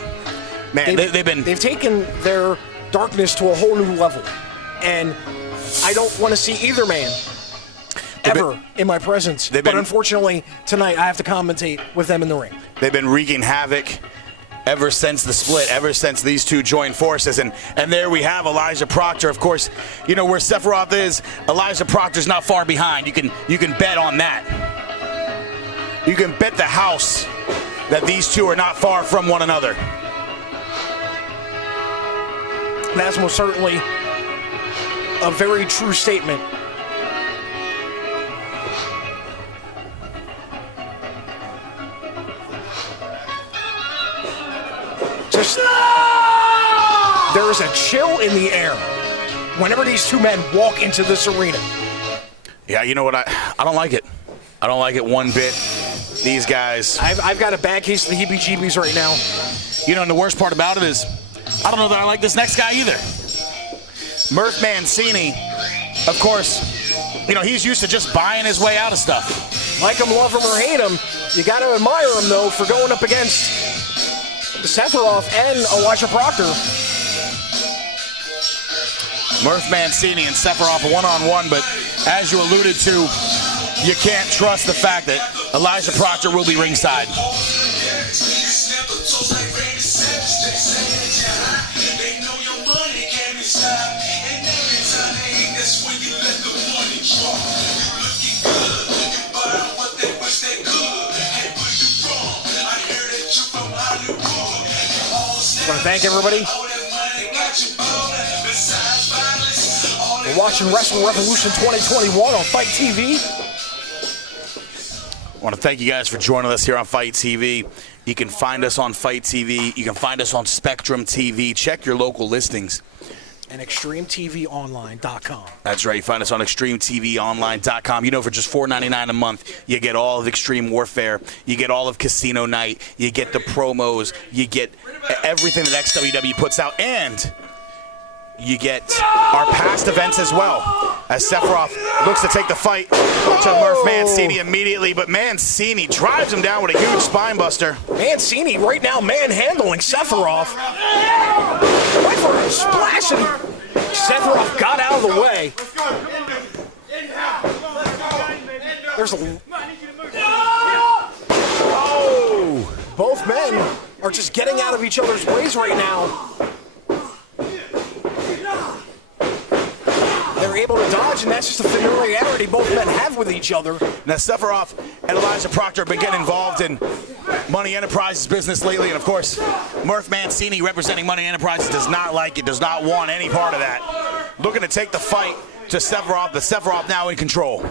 man, they've taken their darkness to a whole new level, and I don't want to see either man ever in my presence. But unfortunately, tonight I have to commentate with them in the ring. They've been wreaking havoc ever since the split, ever since these two joined forces. And there we have Elijah Proctor. Of course, where Sephiroth is, Elijah Proctor's not far behind. You can bet on that. You can bet the house that these two are not far from one another. That's most certainly a very true statement. There is a chill in the air whenever these two men walk into this arena. Yeah, you know what? I don't like it. I don't like it one bit. These guys. I've got a bad case of the heebie-jeebies right now. And the worst part about it is, I don't know that I like this next guy either. Murph Mancini, of course, he's used to just buying his way out of stuff. Like him, love him, or hate him, you got to admire him, though, for going up against Sephiroth and Elijah Proctor. Murph Mancini and Sephiroth one-on-one, but as you alluded to, you can't trust the fact that Elijah Proctor will be ringside. I want to thank everybody. We're watching Wrestle-Revolution 2021 on Fight TV. I want to thank you guys for joining us here on Fight TV. You can find us on Fight TV. You can find us on Spectrum TV. Check your local listings. And XtremeTVOnline.com. That's right. You find us on XtremeTVOnline.com. For just $4.99 a month, you get all of Extreme Warfare. You get all of Casino Night. You get the promos. You get everything that XWW puts out. And you get our past events as well. As Sephiroth looks to take the fight to Murph Mancini immediately, but Mancini drives him down with a huge spine buster. Mancini right now manhandling Sephiroth. Went for a splash and Sephiroth got out of the way. There's a... Oh! Both men are just getting out of each other's ways right now. They're able to dodge, and that's just the familiarity both men have with each other. Now, Sephiroth and Elijah Proctor have been getting involved in Money Enterprises business lately, and of course, Murph Mancini, representing Money Enterprises, does not like it, does not want any part of that. Looking to take the fight to Sephiroth, but Sephiroth now in control.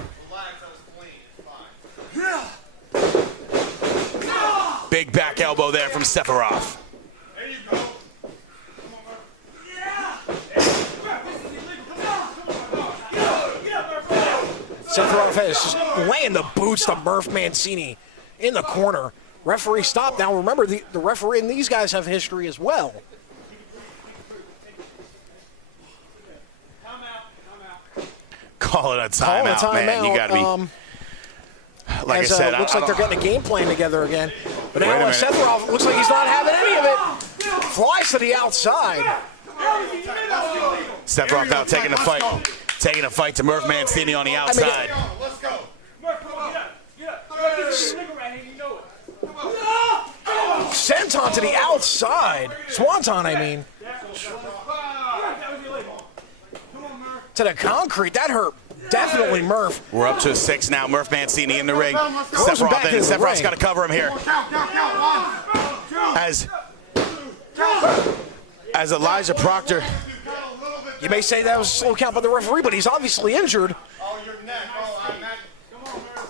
Big back elbow there from Sephiroth. There you go. Sephiroth is just laying the boots to Murph Mancini in the corner. Referee stopped. Now remember, the referee and these guys have history as well. Call it a timeout, man. You got to be. Like I said, looks like they're getting a game plan together again. But now Sephiroth looks like he's not having any of it. Flies to the outside. Sephiroth now taking the fight. Taking a fight to Murph Mancini on the outside. Let's go. Senton to the outside. Swanton, I mean. To the concrete. That hurt definitely Murph. We're up to 6 now. Murph Mancini in the ring. Throws him back into the Sephiroth's ring. got to cover him here. As Elijah Proctor. You may say that was a slow count by the referee, but he's obviously injured.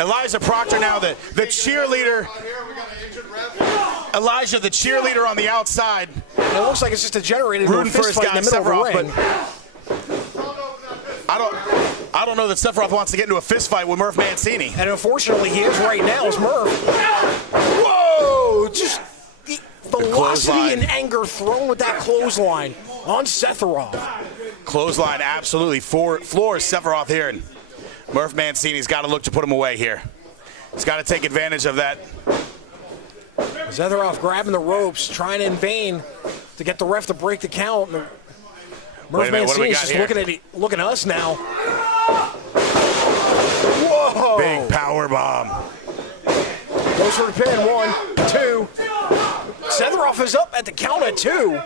Elijah Proctor now, the cheerleader. Elijah, the cheerleader on the outside. And it looks like it's just degenerated Rooting into a for fist his fight in guy, the middle of the Sephiroth, ring. but I don't know that Sephiroth wants to get into a fist fight with Murph Mancini. And unfortunately, he is right now, is Murph. Whoa! Just the velocity and anger thrown with that clothesline on Sephiroth. Clothesline absolutely floors Sephiroth here. And Murph Mancini's got to look to put him away here. He's got to take advantage of that. Sephiroth grabbing the ropes, trying in vain to get the ref to break the count. Murph Mancini's just looking at us now. Whoa! Big power bomb. Goes for the pin. 1, 2. Sephiroth is up at the count of 2.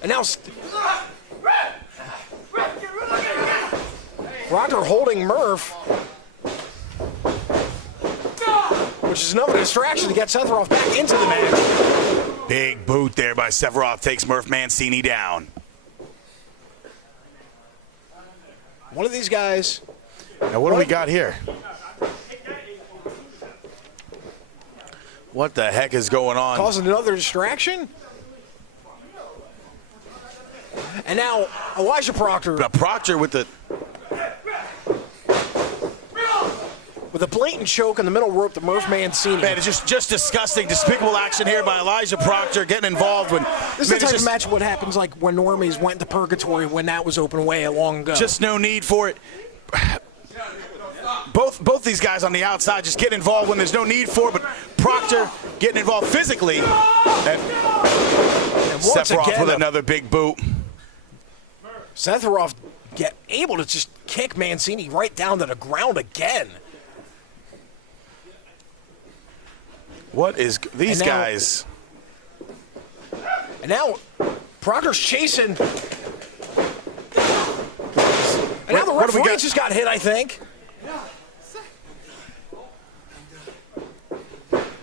And now Proctor holding Murph, which is another distraction to get Sephiroth back into the match. Big boot there by Sephiroth takes Murph Mancini down. One of these guys. Now what do we got here? What the heck is going on? Causing another distraction. And now Elijah Proctor. Proctor with the blatant choke on the middle rope to Murph Mancini. Man, it's just disgusting, despicable action here by Elijah Proctor getting involved when this is the type of match what happens like when normies went to purgatory when that was open way long ago. Just no need for it. Both these guys on the outside just get involved when there's no need for it, but Proctor getting involved physically. And Sephiroth with another big boot. Sephiroth able to just kick Mancini right down to the ground again. What is these guys? And now Proctor's chasing. And now the referee just got hit, I think.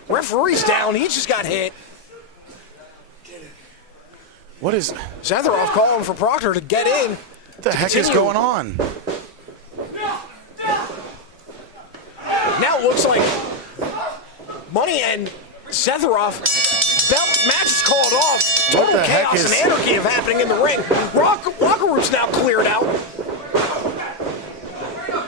Referee's down. He just got hit. What is Sephiroth calling for Proctor to get in? What the heck is going on? Now it looks like Money and Sephiroth match is called off. Total chaos and anarchy of happening in the ring. Locker room's now cleared out.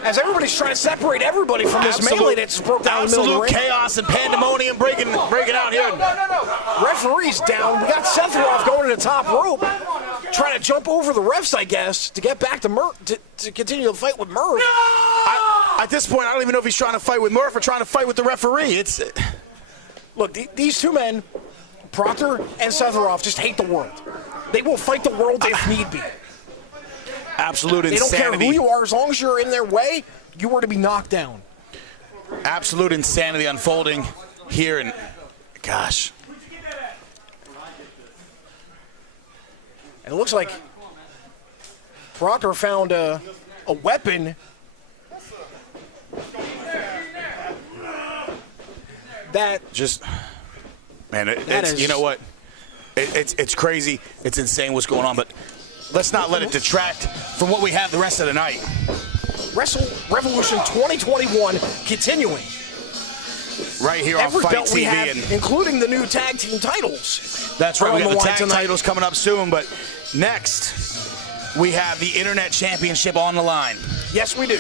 As everybody's trying to separate everybody from this melee that's broke down in the middle of the ring. Absolute chaos and pandemonium breaking out here. No. Referee's down. We got Sephiroth going to the top rope, trying to jump over the refs, I guess, to get back to Murph, to continue the fight with Murph. At this point, I don't even know if he's trying to fight with Murph or trying to fight with the referee. Look, these two men, Proctor and Sephiroth, just hate the world. They will fight the world if need be. Absolute insanity. They don't care who you are. As long as you're in their way, you are to be knocked down. Absolute insanity unfolding here. And gosh. And it looks like Proctor found a weapon that just, man, you know what? It's crazy. It's insane what's going on, but let's not let it detract from what we have the rest of the night. Wrestle-Revolution 2021 continuing. Right here on Fight belt TV. We have, including the new tag team titles. That's right. We got the tag titles coming up soon, but next we have the Internet Championship on the line. Yes, we do.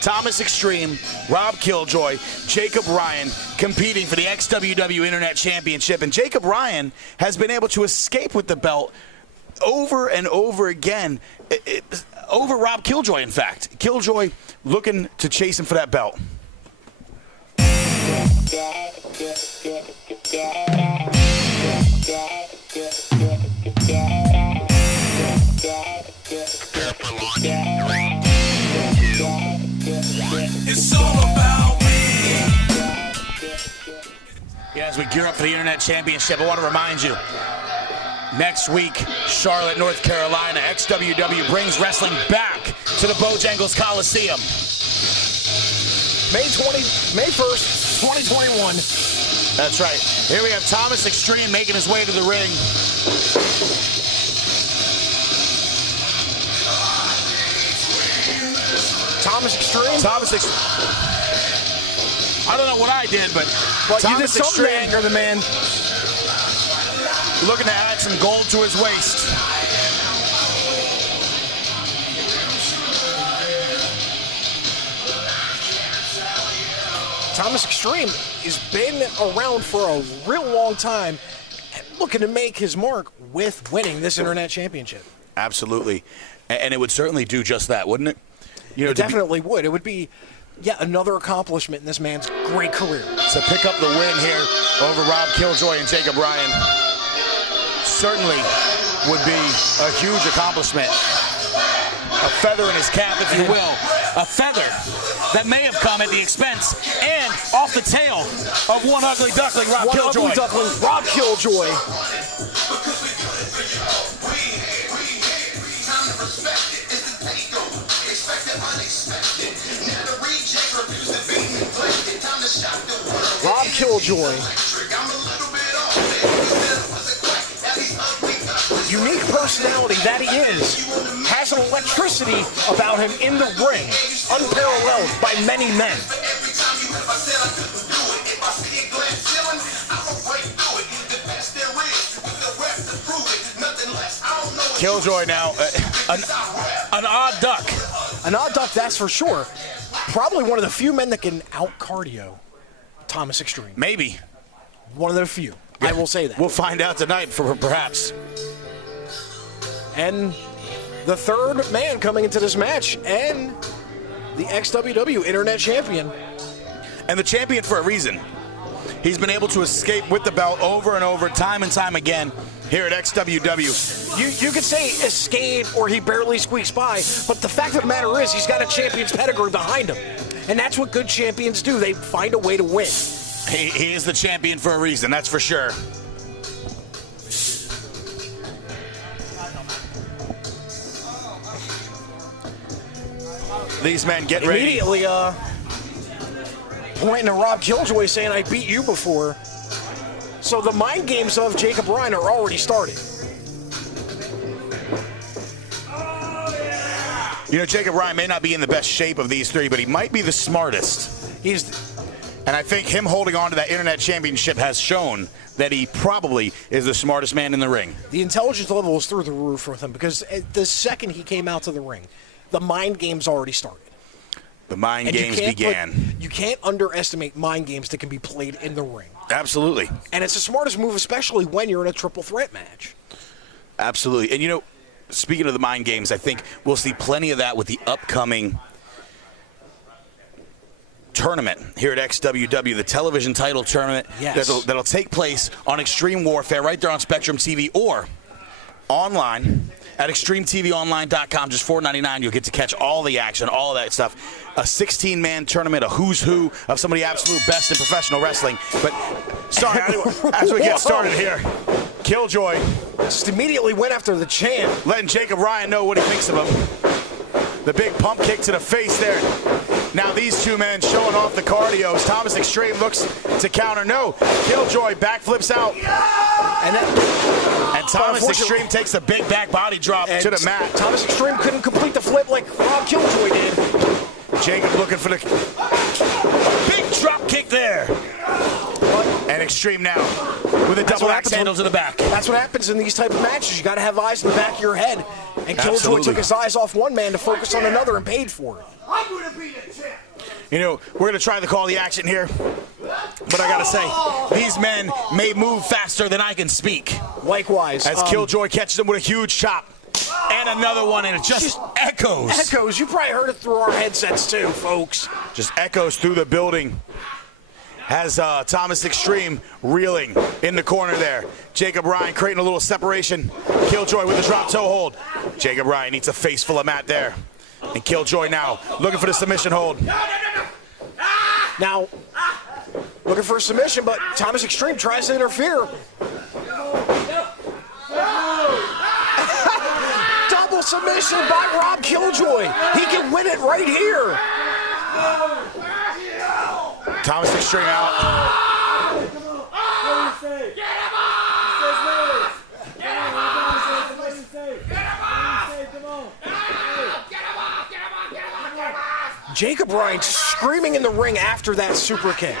Thomas Xtreme, Rob Killjoy, Jacob Ryan competing for the XWW Internet Championship. And Jacob Ryan has been able to escape with the belt over and over again, over Rob Killjoy, in fact. Killjoy looking to chase him for that belt. It's all about as we gear up for the Internet Championship, I want to remind you, next week, Charlotte, North Carolina, XWW brings wrestling back to the Bojangles Coliseum. May 1st, 2021. That's right. Here we have Thomas Xtreme making his way to the ring. Thomas Xtreme? Thomas Xtreme. I don't know what I did, but you did something to anger the man. Looking to add some gold to his waist. Thomas Xtreme has been around for a real long time and looking to make his mark with winning this Internet Championship. Absolutely. And it would certainly do just that, wouldn't it? You know, it definitely would. It would be yet another accomplishment in this man's great career. To pick up the win here over Rob Killjoy and Jacob Ryan certainly would be a huge accomplishment. A feather in his cap, if you will. A feather that may have come at the expense and off the tail of one ugly duckling, Rob Killjoy. Ugly duckling, Rob Killjoy. Rob Killjoy. Unique personality that he is. Has an electricity about him in the ring, unparalleled by many men. Killjoy now, an odd duck. An odd duck, that's for sure. Probably one of the few men that can out-cardio Thomas Xtreme. Maybe. One of the few. Yeah. I will say that. We'll find out tonight, perhaps. And the third man coming into this match, and the XWW Internet Champion. And the champion for a reason. He's been able to escape with the belt over and over, time and time again, here at XWW. You could say escape or he barely squeaks by, but the fact of the matter is he's got a champion's pedigree behind him. And that's what good champions do. They find a way to win. He is the champion for a reason, that's for sure. These men get ready. Immediately pointing to Rob Killjoy saying, I beat you before. So the mind games of Jacob Ryan are already started. You know, Jacob Ryan may not be in the best shape of these three, but he might be the smartest. And I think him holding on to that Internet Championship has shown that he probably is the smartest man in the ring. The intelligence level is through the roof with him because the second he came out to the ring, the mind games already started. The mind games began. You can't underestimate mind games that can be played in the ring. Absolutely. And it's the smartest move, especially when you're in a triple threat match. Absolutely. And, you know, speaking of the mind games, I think we'll see plenty of that with the upcoming tournament here at XWW, the television title tournament. Yes. That'll take place on Extreme Warfare right there on Spectrum TV or online at extremetvonline.com. Just $4.99. You'll get to catch all the action, all of that stuff. A 16-man tournament, a who's who of some of the absolute best in professional wrestling. But, sorry, as we get started here, Killjoy just immediately went after the champ. Letting Jacob Ryan know what he thinks of him. The big pump kick to the face there. Now these two men showing off the cardio as Thomas Xtreme looks to counter. No, Killjoy backflips out. And Thomas Xtreme takes the big back body drop to the mat. Thomas Xtreme couldn't complete the flip like Rob Killjoy did. Jacob looking for the big drop kick there. And Xtreme now with a double axe handle to the back. That's what happens in these type of matches. You got to have eyes in the back of your head. And Killjoy took his eyes off one man to focus on another and paid for it. I'm going to be the champ. You know, we're going to try to call the action here. But I got to say, these men may move faster than I can speak. Likewise. As Killjoy catches them with a huge chop. And another one, and it just echoes. Echoes. You probably heard it through our headsets too, folks. Just echoes through the building. Has Thomas Xtreme reeling in the corner there. Jacob Ryan creating a little separation. Killjoy with a drop toe hold. Jacob Ryan needs a face full of mat there. And Killjoy now looking for the submission hold. Now, Looking for a submission, but Thomas Xtreme tries to interfere. Double submission by Rob Killjoy. He can win it right here. Thomas Xtreme out. Jacob Ryan screaming in the ring after that super kick.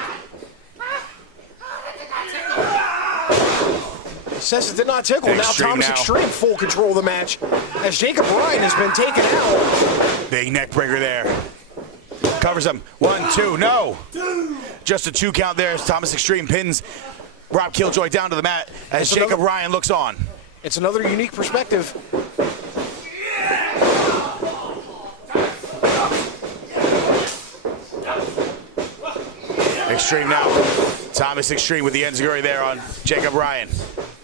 Says it did not tickle. Now Thomas Xtreme full control of the match as Jacob Ryan has been taken out. Big neck breaker there. Covers him. 1, 2, no. Just a 2 count there as Thomas Xtreme pins Rob Killjoy down to the mat as Jacob Ryan looks on. It's another unique perspective. Xtreme now. Thomas Xtreme with the enziguri there on Jacob Ryan.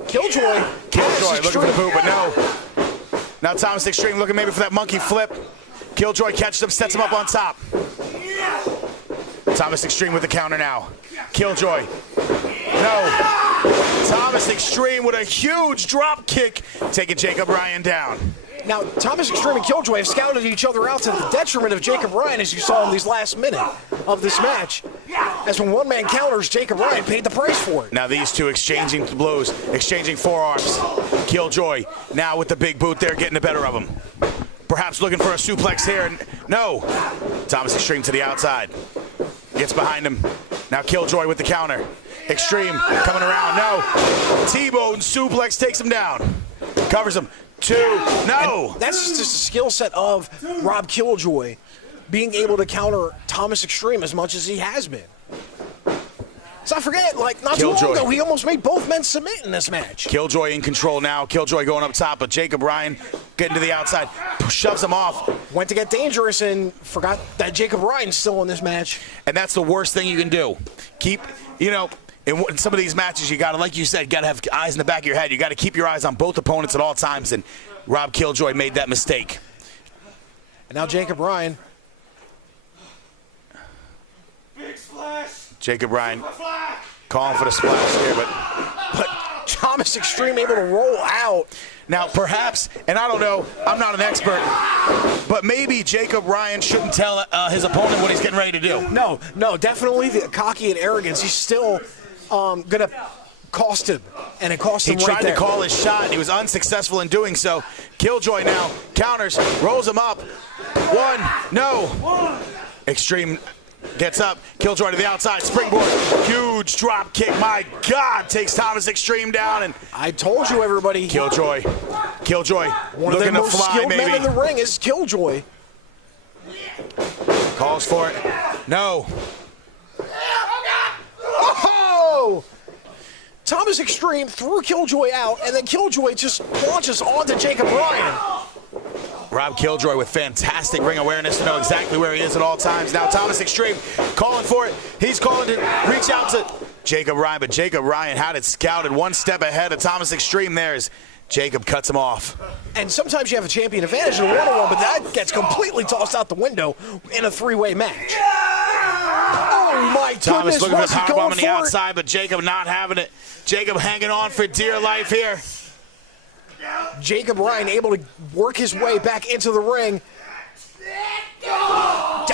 Killjoy looking for the boot, but no. Now Thomas Xtreme looking maybe for that monkey flip. Killjoy catches him, sets him up on top. Thomas Xtreme with the counter now. Killjoy. No. Thomas Xtreme with a huge drop kick, taking Jacob Ryan down. Now, Thomas Xtreme and Killjoy have scouted each other out to the detriment of Jacob Ryan, as you saw in these last minute of this match. As when one man counters, Jacob Ryan paid the price for it. Now these two exchanging blows, exchanging forearms. Killjoy now with the big boot there, getting the better of him. Perhaps looking for a suplex here. No. Thomas Xtreme to the outside. Gets behind him. Now Killjoy with the counter. Xtreme coming around. No. T-bone suplex takes him down. Covers him. 2. No. And that's just a skill set of Rob Killjoy being able to counter Thomas Xtreme as much as he has been. Let's not forget, like, not too long ago, he almost made both men submit in this match. Killjoy in control now. Killjoy going up top, but Jacob Ryan getting to the outside. Shoves him off. Went to get dangerous and forgot that Jacob Ryan's still in this match. And that's the worst thing you can do. Keep, you know, in some of these matches, you got to, like you said, got to have eyes in the back of your head. You got to keep your eyes on both opponents at all times, and Rob Killjoy made that mistake. And now Jacob Ryan. Big splash. Jacob Ryan calling for the splash here, but Thomas Xtreme able to roll out. Now, perhaps, and I don't know, I'm not an expert, but maybe Jacob Ryan shouldn't tell his opponent what he's getting ready to do. No, definitely the cocky and arrogance. He's still going to cost him, and it cost him right there. He tried to call his shot, and he was unsuccessful in doing so. Killjoy now counters, rolls him up. 1, no. Xtreme gets up, Killjoy to the outside, springboard, huge drop kick, my God, takes Thomas Xtreme down, and I told you, everybody. Killjoy one of looking the to most fly, skilled maybe. men in the ring is Killjoy. Calls for it, no. Oh! Thomas Xtreme threw Killjoy out, and then Killjoy just launches onto Jacob Ryan. Rob Killjoy with fantastic ring awareness to know exactly where he is at all times. Now Thomas Xtreme calling for it. He's calling to reach out to Jacob Ryan, but Jacob Ryan had it scouted one step ahead of Thomas Xtreme there as Jacob cuts him off. And sometimes you have a champion advantage in a one-on-one, but that gets completely tossed out the window in a three-way match. Oh, my goodness. Thomas looking for the powerbomb on the outside, but Jacob not having it. Jacob hanging on for dear life here. Jacob Ryan able to work his way back into the ring.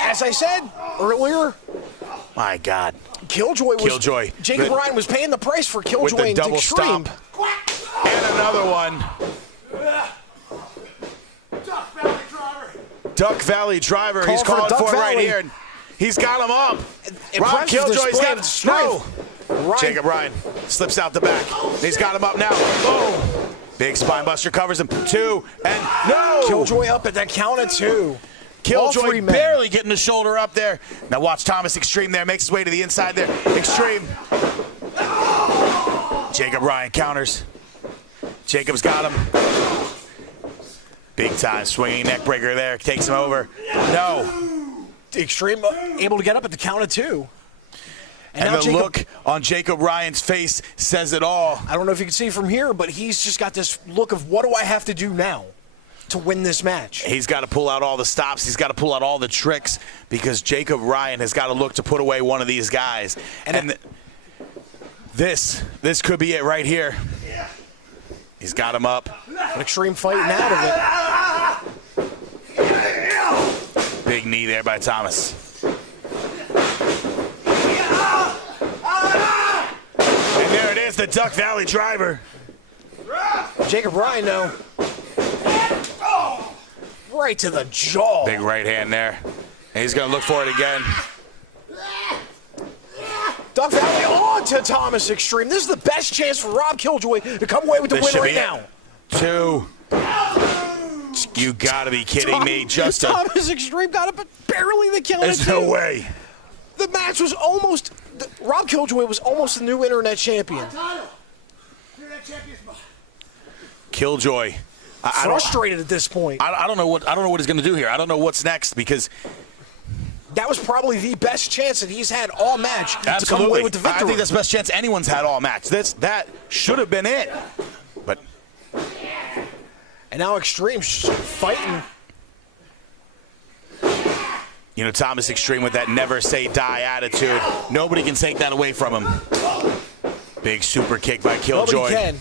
As I said earlier, my God, Jacob Ryan was paying the price for Killjoy with the and double Xtreme. stomp. And another one. Duck Valley Driver. He's calling for it right here. He's got him up. Rob Killjoy's got him. No. Jacob Ryan slips out the back. He's got him up now. Boom. Big spine buster covers him. 2 and no. Killjoy up at that count of 2. Killjoy barely getting the shoulder up there. Now watch Thomas Xtreme there. Makes his way to the inside there. Xtreme. Jacob Ryan counters. Jacob's got him. Big time swinging neck breaker there. Takes him over. No. Xtreme able to get up at the count of 2. And the look on Jacob Ryan's face says it all. I don't know if you can see from here, but he's just got this look of, what do I have to do now? to win this match. He's got to pull out all the stops. He's got to pull out all the tricks because Jacob Ryan has got to look to put away one of these guys. And this could be it right here. He's got him up. An Extreme fighting out of it. Big knee there by Thomas. And there it is, the Duck Valley driver. Jacob Ryan, though. Right to the jaw. Big right hand there. And he's going to look for it again. Duck Valley on to Thomas Extreme. This is the best chance for Rob Killjoy to come away with the win right now. 2. You got to be kidding me. Thomas Extreme got it, but barely the kill. There's no way. The match was almost... Rob Killjoy was almost the new internet champion. Killjoy. Frustrated at this point. I don't know what he's going to do here. I don't know what's next because that was probably the best chance that he's had all match to come away with the victory. I think that's the best chance anyone's had all match. That should have been it. But and now Extreme fighting. You know, Thomas Extreme with that never say die attitude. Nobody can take that away from him. Big super kick by Killjoy. Nobody can.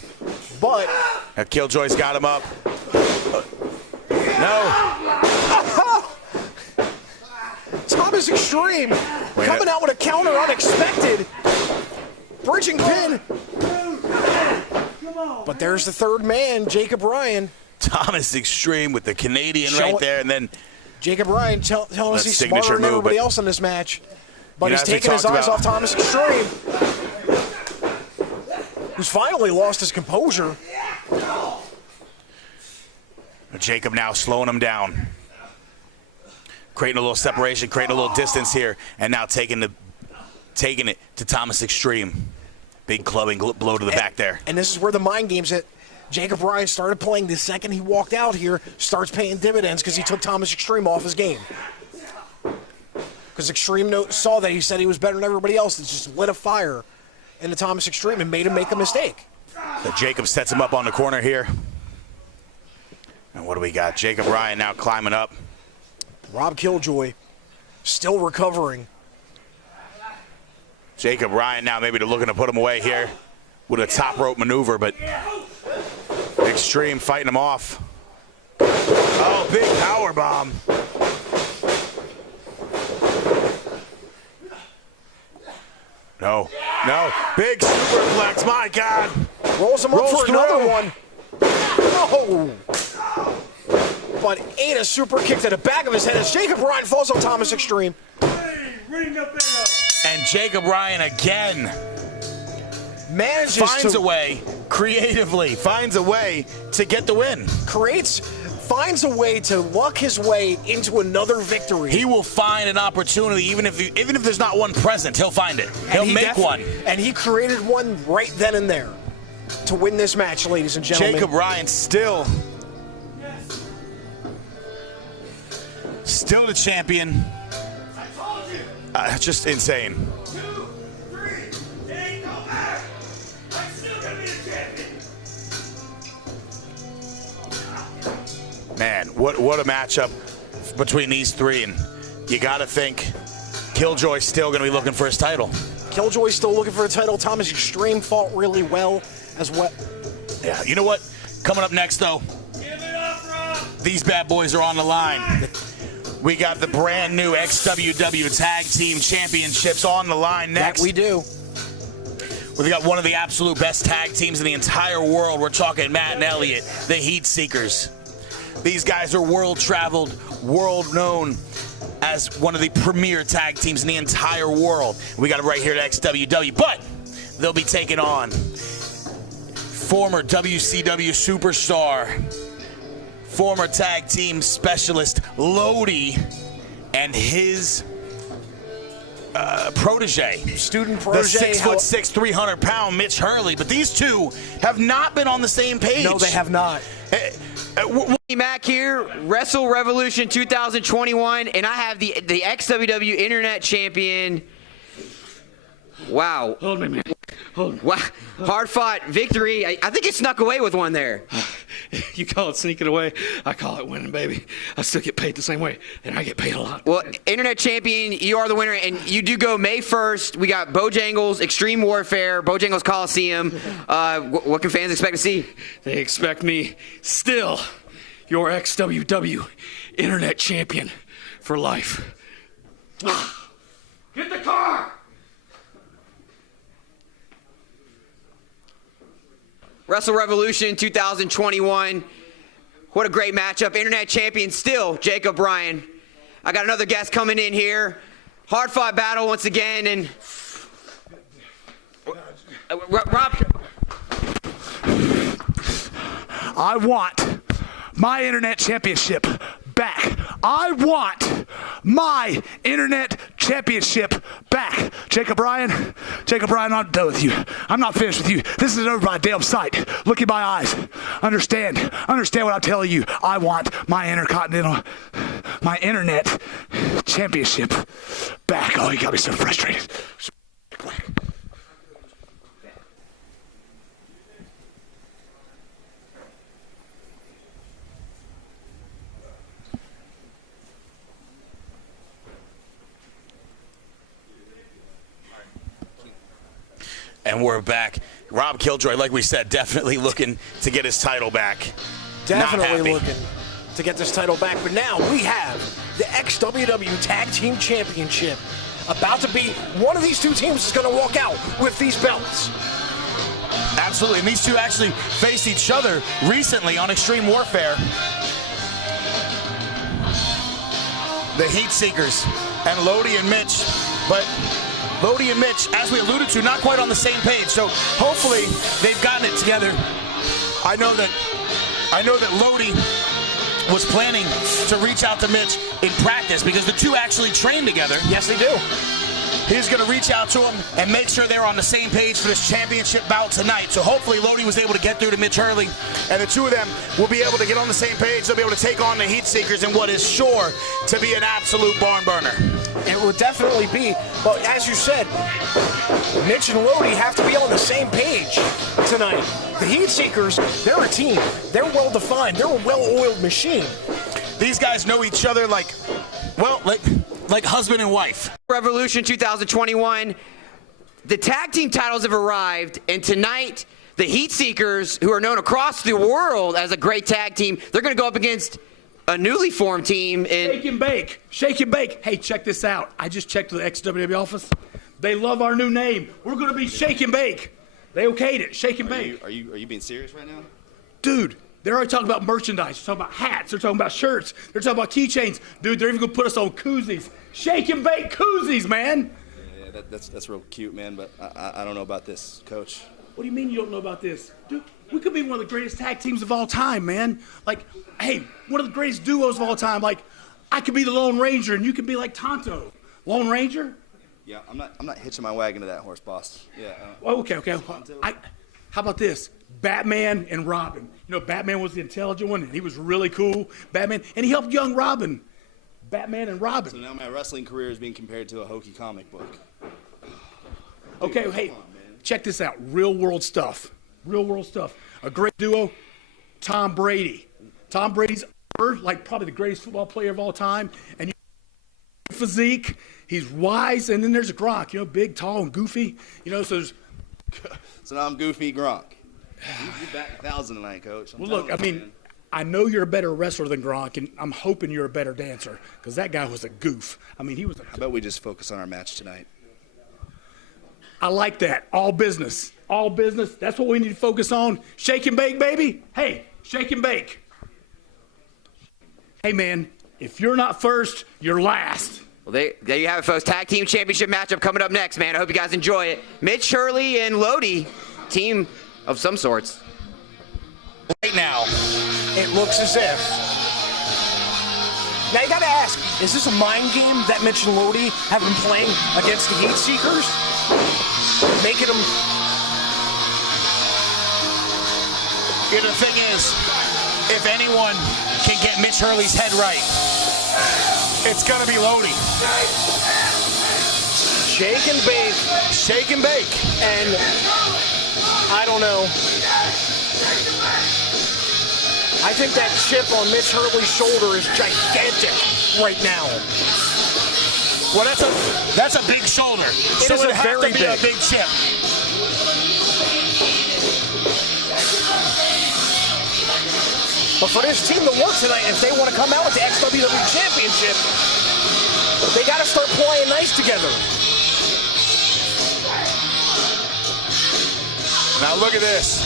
But now Killjoy's got him up. No. Thomas Extreme coming out with a counter unexpected. Bridging pin. But there's the third man, Jacob Ryan. Thomas Extreme with the Canadian right there, and then Jacob Ryan telling us he's smarter than everybody else in this match. But he's taking his eyes off Thomas Extreme, who's finally lost his composure. Jacob now slowing him down. Creating a little separation, creating a little distance here, and now taking it to Thomas Extreme. Big clubbing blow to the back there. And this is where the mind games that Jacob Ryan started playing the second he walked out here starts paying dividends because he took Thomas Extreme off his game. Because Extreme saw that he said he was better than everybody else. It just lit a fire into Thomas Extreme and made him make a mistake. But Jacob sets him up on the corner here. And what do we got? Jacob Ryan now climbing up. Rob Killjoy still recovering. Jacob Ryan now maybe looking to put him away here with a top rope maneuver, but Extreme fighting him off. Oh, big power bomb. No, big superplex, my God. Rolls him up for another one. No. But ate a super kick to the back of his head as Jacob Ryan falls on Thomas Extreme. And Jacob Ryan again finds a way, creatively, finds a way to get the win. Finds a way to luck his way into another victory. He will find an opportunity, even if there's not one present, he'll find it. He'll make one. And he created one right then and there to win this match, ladies and gentlemen. Jacob Ryan still the champion. Just insane. 2, 3, ain't no matter. I'm still gonna be the champion. Man, what a matchup between these three, and you got to think Killjoy's still going to be looking for his title. Killjoy's still looking for a title. Thomas Extreme fought really well as well. Yeah, you know what? Coming up next, though, Give it up, Rob. these bad boys are on the line. We got the brand new XWW Tag Team Championships on the line next. That we do. We've got one of the absolute best tag teams in the entire world. We're talking Matt and Elliott, the Heat Seekers. These guys are world-traveled, world-known as one of the premier tag teams in the entire world. We got it right here at XWW, but they'll be taking on former WCW superstar, former tag team specialist Lodi, and his student protege, the 6'6", 300-pound Mitch Hurley. But these two have not been on the same page. No, they have not. Manny-Mac here, Wrestle-Revolution 2021, and I have the XWW Internet Champion, Wow. Hold me, man. Hold me. Wow. Hard-fought victory. I think it snuck away with one there. You call it sneaking away. I call it winning, baby. I still get paid the same way, and I get paid a lot. Well, Internet Champion, you are the winner, and you do go May 1st. We got Bojangles Extreme Warfare, Bojangles Coliseum. What can fans expect to see? They expect me still your XWW Internet Champion for life. Get the car! Wrestle-Revolution 2021. What a great matchup. Internet champion still, Jacob Bryan. I got another guest coming in here. Hard-fought battle once again. And Rob. I want my Internet Championship back. I want my Internet Championship back. Jacob Bryan, I'm not done with you. I'm not finished with you. This is over my damn sight. Look in my eyes. Understand what I'm telling you. I want my my Internet Championship back. Oh, you got me so frustrated. And we're back. Rob Killjoy, like we said, definitely looking to get his title back. Definitely looking to get this title back. But now we have the XWW Tag Team Championship. About to be, one of these two teams is going to walk out with these belts. Absolutely, and these two actually faced each other recently on Extreme Warfare. The Heat Seekers and Lodi and Mitch, but Lodi and Mitch, as we alluded to, not quite on the same page. So hopefully they've gotten it together. I know that Lodi was planning to reach out to Mitch in practice because the two actually train together. Yes, they do. He's going to reach out to him and make sure they're on the same page for this championship bout tonight. So hopefully Lodi was able to get through to Mitch Hurley, and the two of them will be able to get on the same page. They'll be able to take on the Heat Seekers in what is sure to be an absolute barn burner. It will definitely be, but as you said, Mitch and Lodi have to be on the same page tonight. The Heat Seekers, they're a team. They're well-defined. They're a well-oiled machine. These guys know each other like husband and wife. Revolution 2021. The tag team titles have arrived, and tonight, the Heat Seekers, who are known across the world as a great tag team, they're going to go up against a newly formed team in Shake and bake. Shake and bake. Hey, check this out. I just checked with the XWW office. They love our new name. We're going to be Shake and Bake. They okayed it. Shake and bake. Are you being serious right now? Dude, they're already talking about merchandise. They're talking about hats. They're talking about shirts. They're talking about keychains. Dude, they're even going to put us on koozies. Shake and bake koozies, man. Yeah, that's real cute, man, but I don't know about this, Coach. What do you mean you don't know about this? Dude, we could be one of the greatest tag teams of all time, man. Like, hey, one of the greatest duos of all time. Like, I could be the Lone Ranger and you could be like Tonto. Lone Ranger? Yeah, I'm not hitching my wagon to that horse, boss. Yeah. Okay. How about this? Batman and Robin. You know, Batman was the intelligent one, and he was really cool. Batman, and he helped young Robin. Batman and Robin. So now my wrestling career is being compared to a hokey comic book. Okay, hey, check this out. Real world stuff. Real world stuff. A great duo, Tom Brady. Tom Brady's like probably the greatest football player of all time, and physique. He's wise, and then there's Gronk. You know, big, tall, and goofy. You know, so there's. So now I'm Goofy Gronk. You back 1,000 tonight, Coach. Well, look, I mean, I know you're a better wrestler than Gronk, and I'm hoping you're a better dancer, because that guy was a goof. I mean, he was a... How about we just focus on our match tonight? I like that. All business. All business. That's what we need to focus on. Shake and bake, baby. Hey, shake and bake. Hey, man, if you're not first, you're last. Well, there you have it, folks. Tag team championship matchup coming up next, man. I hope you guys enjoy it. Mitch Hurley and Lodi, team of some sorts. Right now, it looks as if. Now you gotta ask, is this a mind game that Mitch and Lodi have been playing against the Heat Seekers? Making them. You know, the thing is, if anyone can get Mitch Hurley's head right, it's gonna be Lodi. Shake and bake. Shake and bake. And I don't know. I think that chip on Mitch Hurley's shoulder is gigantic right now. Well, that's a big shoulder. It so is it a has very to be a big chip. But for this team to work tonight, if they want to come out with the XWW Championship, they got to start playing nice together. Now look at this.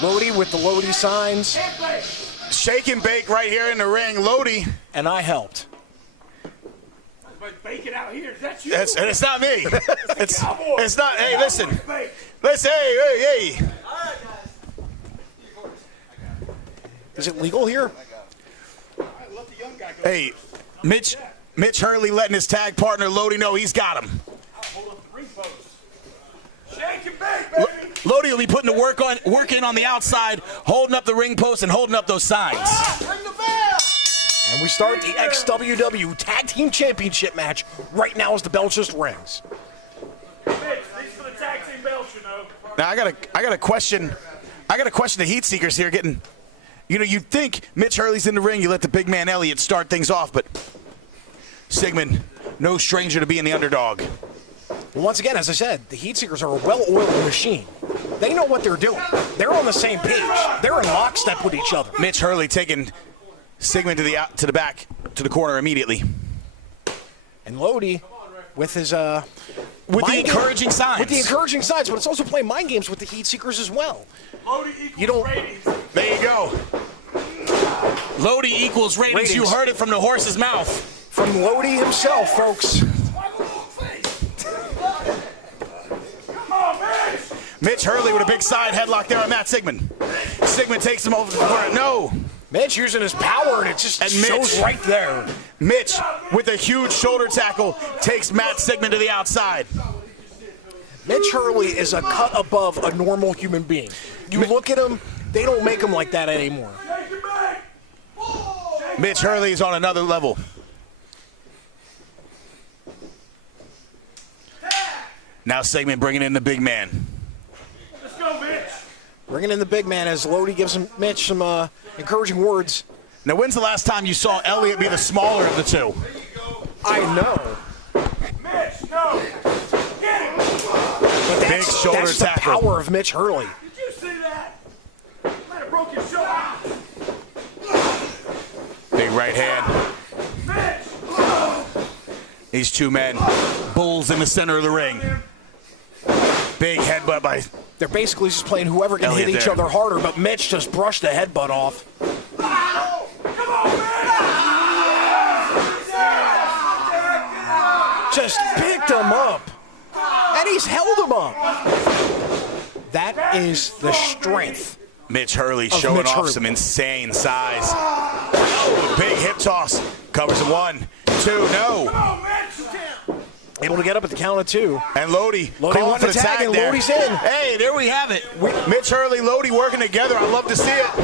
Lodi with the Lodi signs. Shake and bake right here in the ring. Lodi. And I helped. Bake it out here. Is that you? It's not me. it's not. Hey, listen. Listen. Hey. Is it legal here? Hey, Mitch Hurley letting his tag partner Lodi know he's got him. Shake and bake, baby. Lodi will be putting the work in on the outside, holding up the ring post and holding up those signs. And we start the XWW Tag Team Championship match right now as the bell just rings. Mitch, these for the tag team belts, you know. Now I got a question. The Heat Seekers here getting. You know, you'd think Mitch Hurley's in the ring, you let the big man Elliott start things off, but Sigmund, no stranger to being the underdog. Well, once again, as I said, the Heat Seekers are a well-oiled machine. They know what they're doing. They're on the same page. They're in lockstep with each other. Mitch Hurley taking Sigmund to the back, to the corner immediately. And Lodi with his with the encouraging signs. With the encouraging signs, but it's also playing mind games with the Heat Seekers as well. Lodi equals ratings. There you go. Lodi equals ratings. You heard it from the horse's mouth. From Lodi himself, folks. Mitch Hurley with a big side headlock there on Matt Sigmund. Sigmund takes him over to the corner. No. Mitch using his power, and it just shows right there. Mitch, with a huge shoulder tackle, takes Matt Sigmund to the outside. Mitch Hurley is a cut above a normal human being. You look at him, they don't make him like that anymore. Mitch Hurley is on another level. Now Sigmund bringing in the big man. Let's go, Mitch. Bringing in the big man as Lodi gives Mitch some encouraging words. Now, when's the last time you saw Elliott be the smaller of the two? I know. Mitch, no. Get him. But big shoulder that's tackle. The power of Mitch Hurley. Did you see that? Might have broke his shoulder. Big right hand. Mitch. These two men, bulls in the center of the ring. Big headbutt by. They're basically just playing whoever can hit each other harder, but Mitch just brushed the headbutt off. Come on, Mitch. Just picked him up. And he's held him up. That is the strength. Mitch Hurley showing off some insane size. Oh, big hip toss. Covers him 1, 2, no. Able to get up at the count of 2. And Lodi calling for the tag and there. Lodi's in. Hey, there we have it. Mitch Hurley, Lodi working together. I love to see it.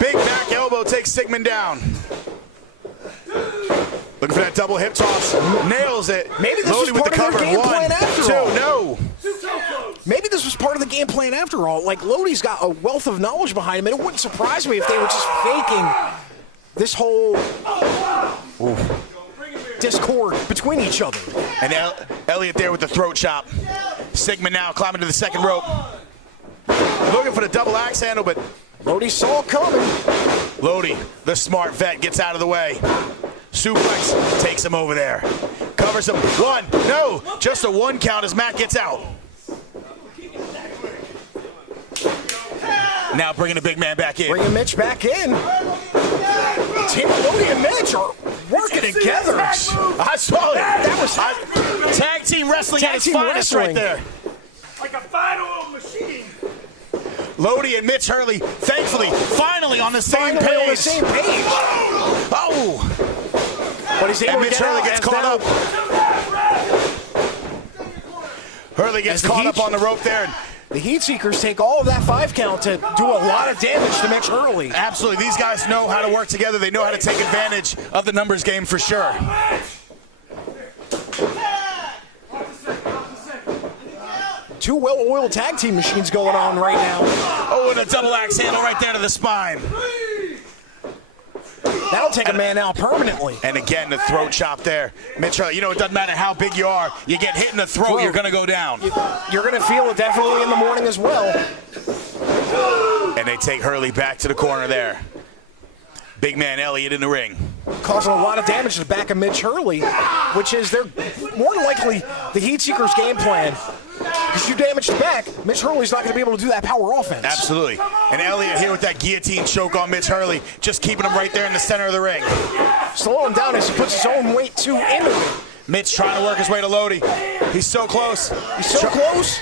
Big back elbow takes Sigmund down. Looking for that double hip toss. Nails it. Maybe this Lodi was part of their game plan after all. 1, 2, no. Maybe this was part of the game plan after all. Like, Lodi's got a wealth of knowledge behind him, and it wouldn't surprise me if they were just faking this whole discord between each other. And Elliott there with the throat chop. Sigmund now climbing to the second rope. Looking for the double axe handle, but Lodi saw it coming. Lodi, the smart vet, gets out of the way. Suplex takes him over there. Covers him. 1, no, just a 1 count as Matt gets out. Now bringing the big man back in. Bringing Mitch back in. Team Lodi and Mitch are working together. I saw it. That was tag team wrestling at its finest right there. Like a final machine. Lodi and Mitch Hurley, thankfully, finally on the same page. On the same page. Oh! But he's able and Mitch to get Hurley out gets caught up. Hurley gets caught up on the rope there. And The Heat Seekers take all of that 5 count to do a lot of damage to Mitch Hurley. Absolutely. These guys know how to work together. They know how to take advantage of the numbers game for sure. Two well-oiled tag team machines going on right now. Oh, and a double axe handle right there to the spine. That'll take a man out permanently. And again, the throat chop there. Mitch Hurley, it doesn't matter how big you are. You get hit in the throat, you're going to go down. You're going to feel it definitely in the morning as well. And they take Hurley back to the corner there. Big man Elliott in the ring. Causing a lot of damage to the back of Mitch Hurley, which is their more than likely the Heat Seekers' game plan. Because you damage the back, Mitch Hurley's not going to be able to do that power offense. Absolutely. And Elliott here with that guillotine choke on Mitch Hurley, just keeping him right there in the center of the ring. Slow him down as he puts his own weight too into it. Mitch trying to work his way to Lodi. He's so close. He's so close.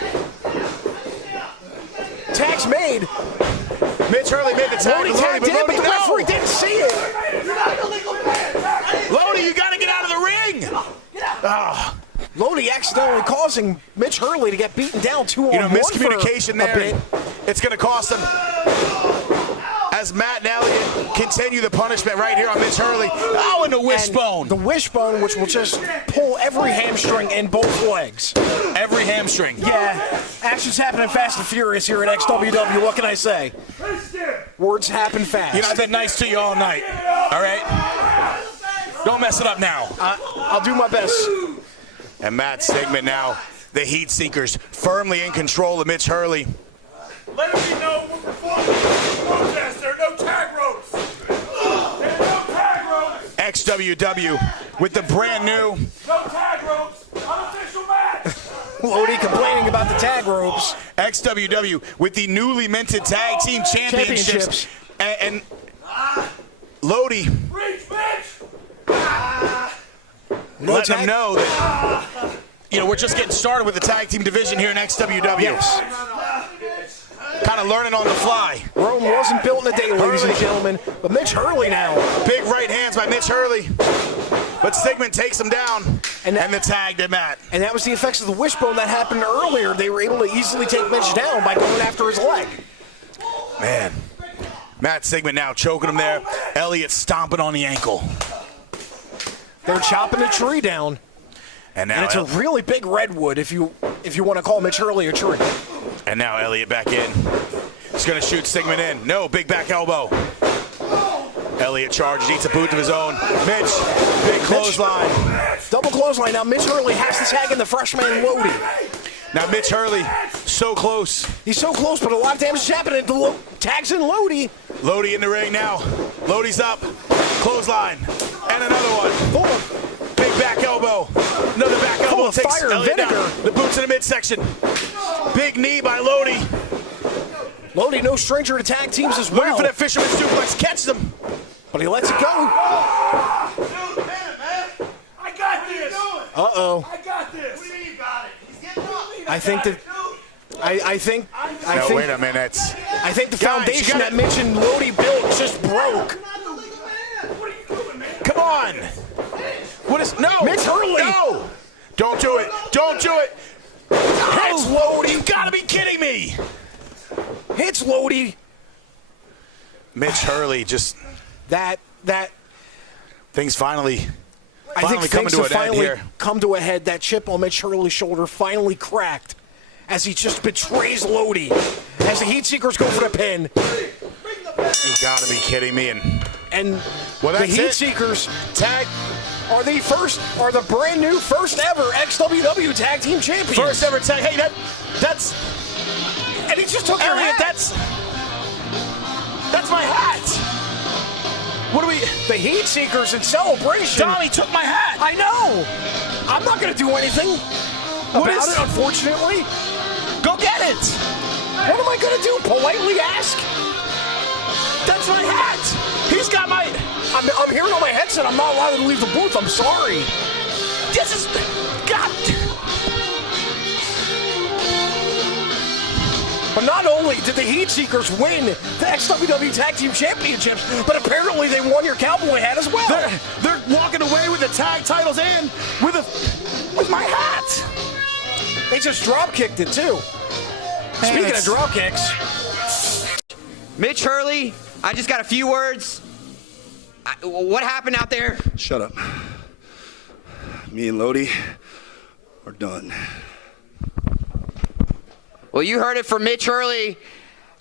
Tag's made. Mitch Hurley made the tag. Lodi tagged in, but the referee didn't see it. Lodi, you got to get out of the ring. Oh. Lodi accidentally causing Mitch Hurley to get beaten down 2-on-1. Miscommunication there. It's going to cost him. As Matt and Elliott continue the punishment right here on Mitch Hurley. Oh, and the wishbone. The wishbone, which will just pull every hamstring in both legs. Every hamstring. Yeah. Action's happening fast and furious here at XWW. What can I say? Words happen fast. I've been nice to you all night. All right? Don't mess it up now. I'll do my best. And Matt Stigman now, the Heat Seekers, firmly in control of Mitch Hurley. Let it be known we're performing the protest. There are no tag ropes. There are no tag ropes. XWW with the brand new. No tag ropes. Unofficial match. Lodi complaining about the tag ropes. XWW with the newly minted tag team championships. And Lodi. Reach, bitch. Letting them know that, we're just getting started with the tag team division here in XWW. Yes. Kind of learning on the fly. Rome wasn't built in a day, ladies and gentlemen. But Mitch Hurley now. Big right hands by Mitch Hurley. But Stigman takes him down. And the tag to Matt. And that was the effects of the wishbone that happened earlier. They were able to easily take Mitch down by going after his leg. Man. Matt Stigman now choking him there. Elliott stomping on the ankle. They're chopping the tree down. And now it's a really big redwood if you want to call Mitch Hurley a tree. And now Elliott back in. He's going to shoot Stigman in. No, big back elbow. Elliott charges, eats a boot of his own. Mitch, big clothesline. Double clothesline. Now Mitch Hurley has to tag in the freshman Lodi. Now Mitch Hurley, so close. He's so close, but a lot of damage is happening. Tags in Lodi. Lodi in the ring now. Lodi's up. Clothesline. And another one. Big back elbow. Another back elbow. Full of fire and vinegar. Down. The boots in the midsection. Big knee by Lodi. Lodi, no stranger to tag teams as well. Looking for that fisherman suplex. Catch them. But he lets it go. I got this. Uh-oh. I got this. What do you mean you got it? He's getting up. I think that... I think wait a minute. I think the foundation that Mitch and Lodi built just broke. Come on. What is... No. Mitch Hurley. No. Don't do it. Don't do it. Hits Lodi. You got to be kidding me. Hits Lodi. Mitch Hurley just... That... Things finally I think coming things to have an end finally here. come to a head. That chip on Mitch Hurley's shoulder finally cracked as he just betrays Lodi. As the Heat Seekers go for the pin. You gotta be kidding me. And well, the Heat Seekers tag are the brand new first ever XWW Tag Team Champions. First ever tag. Hey, that's. And he just took your Elliott, hat. That's my hat. What do we? The Heat Seekers in celebration. Tommy took my hat. I know. I'm not going to do anything about it, unfortunately. Go get it. What am I going to do? Politely ask? That's my hat. He's got my... I'm hearing on my headset. I'm not allowed to leave the booth. I'm sorry. This is... God... But not only did the Heat Seekers win the XWW Tag Team Championships, but apparently they won your cowboy hat as well. They're walking away with the tag titles and with my hat. They just drop kicked it too. Speaking of drop kicks. Mitch Hurley, I just got a few words. What happened out there? Shut up. Me and Lodi are done. Well, you heard it from Mitch Hurley.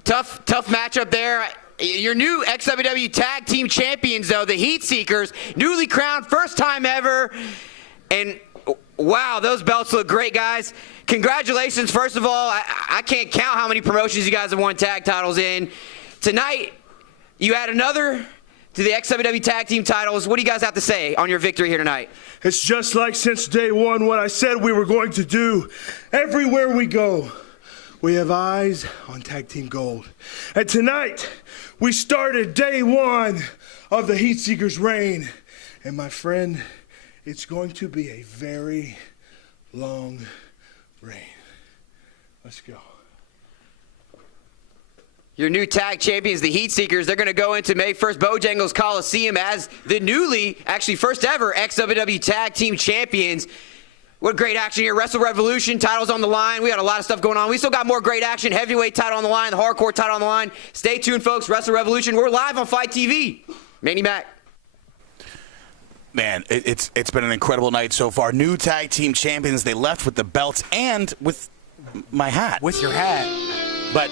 Tough matchup there. Your new XWW Tag Team Champions, though, the Heat Seekers, newly crowned, first time ever. And wow, those belts look great, guys. Congratulations, first of all. I can't count how many promotions you guys have won tag titles in. Tonight, you add another to the XWW Tag Team titles. What do you guys have to say on your victory here tonight? It's just like since day one what I said we were going to do. Everywhere we go, we have eyes on Tag Team Gold. And tonight, we started day one of the Heat Seekers' reign. And my friend, it's going to be a very long reign. Let's go. Your new tag champions, the Heat Seekers, they're going to go into May 1st Bojangles Coliseum as the newly, actually first ever XWW Tag Team Champions. What great action here. Wrestle-Revolution, titles on the line. We got a lot of stuff going on. We still got more great action. Heavyweight title on the line, the hardcore title on the line. Stay tuned, folks. Wrestle-Revolution. We're live on Fight TV. manny-mac. Man, it's been an incredible night so far. New tag team champions. They left with the belts and with my hat. With your hat. But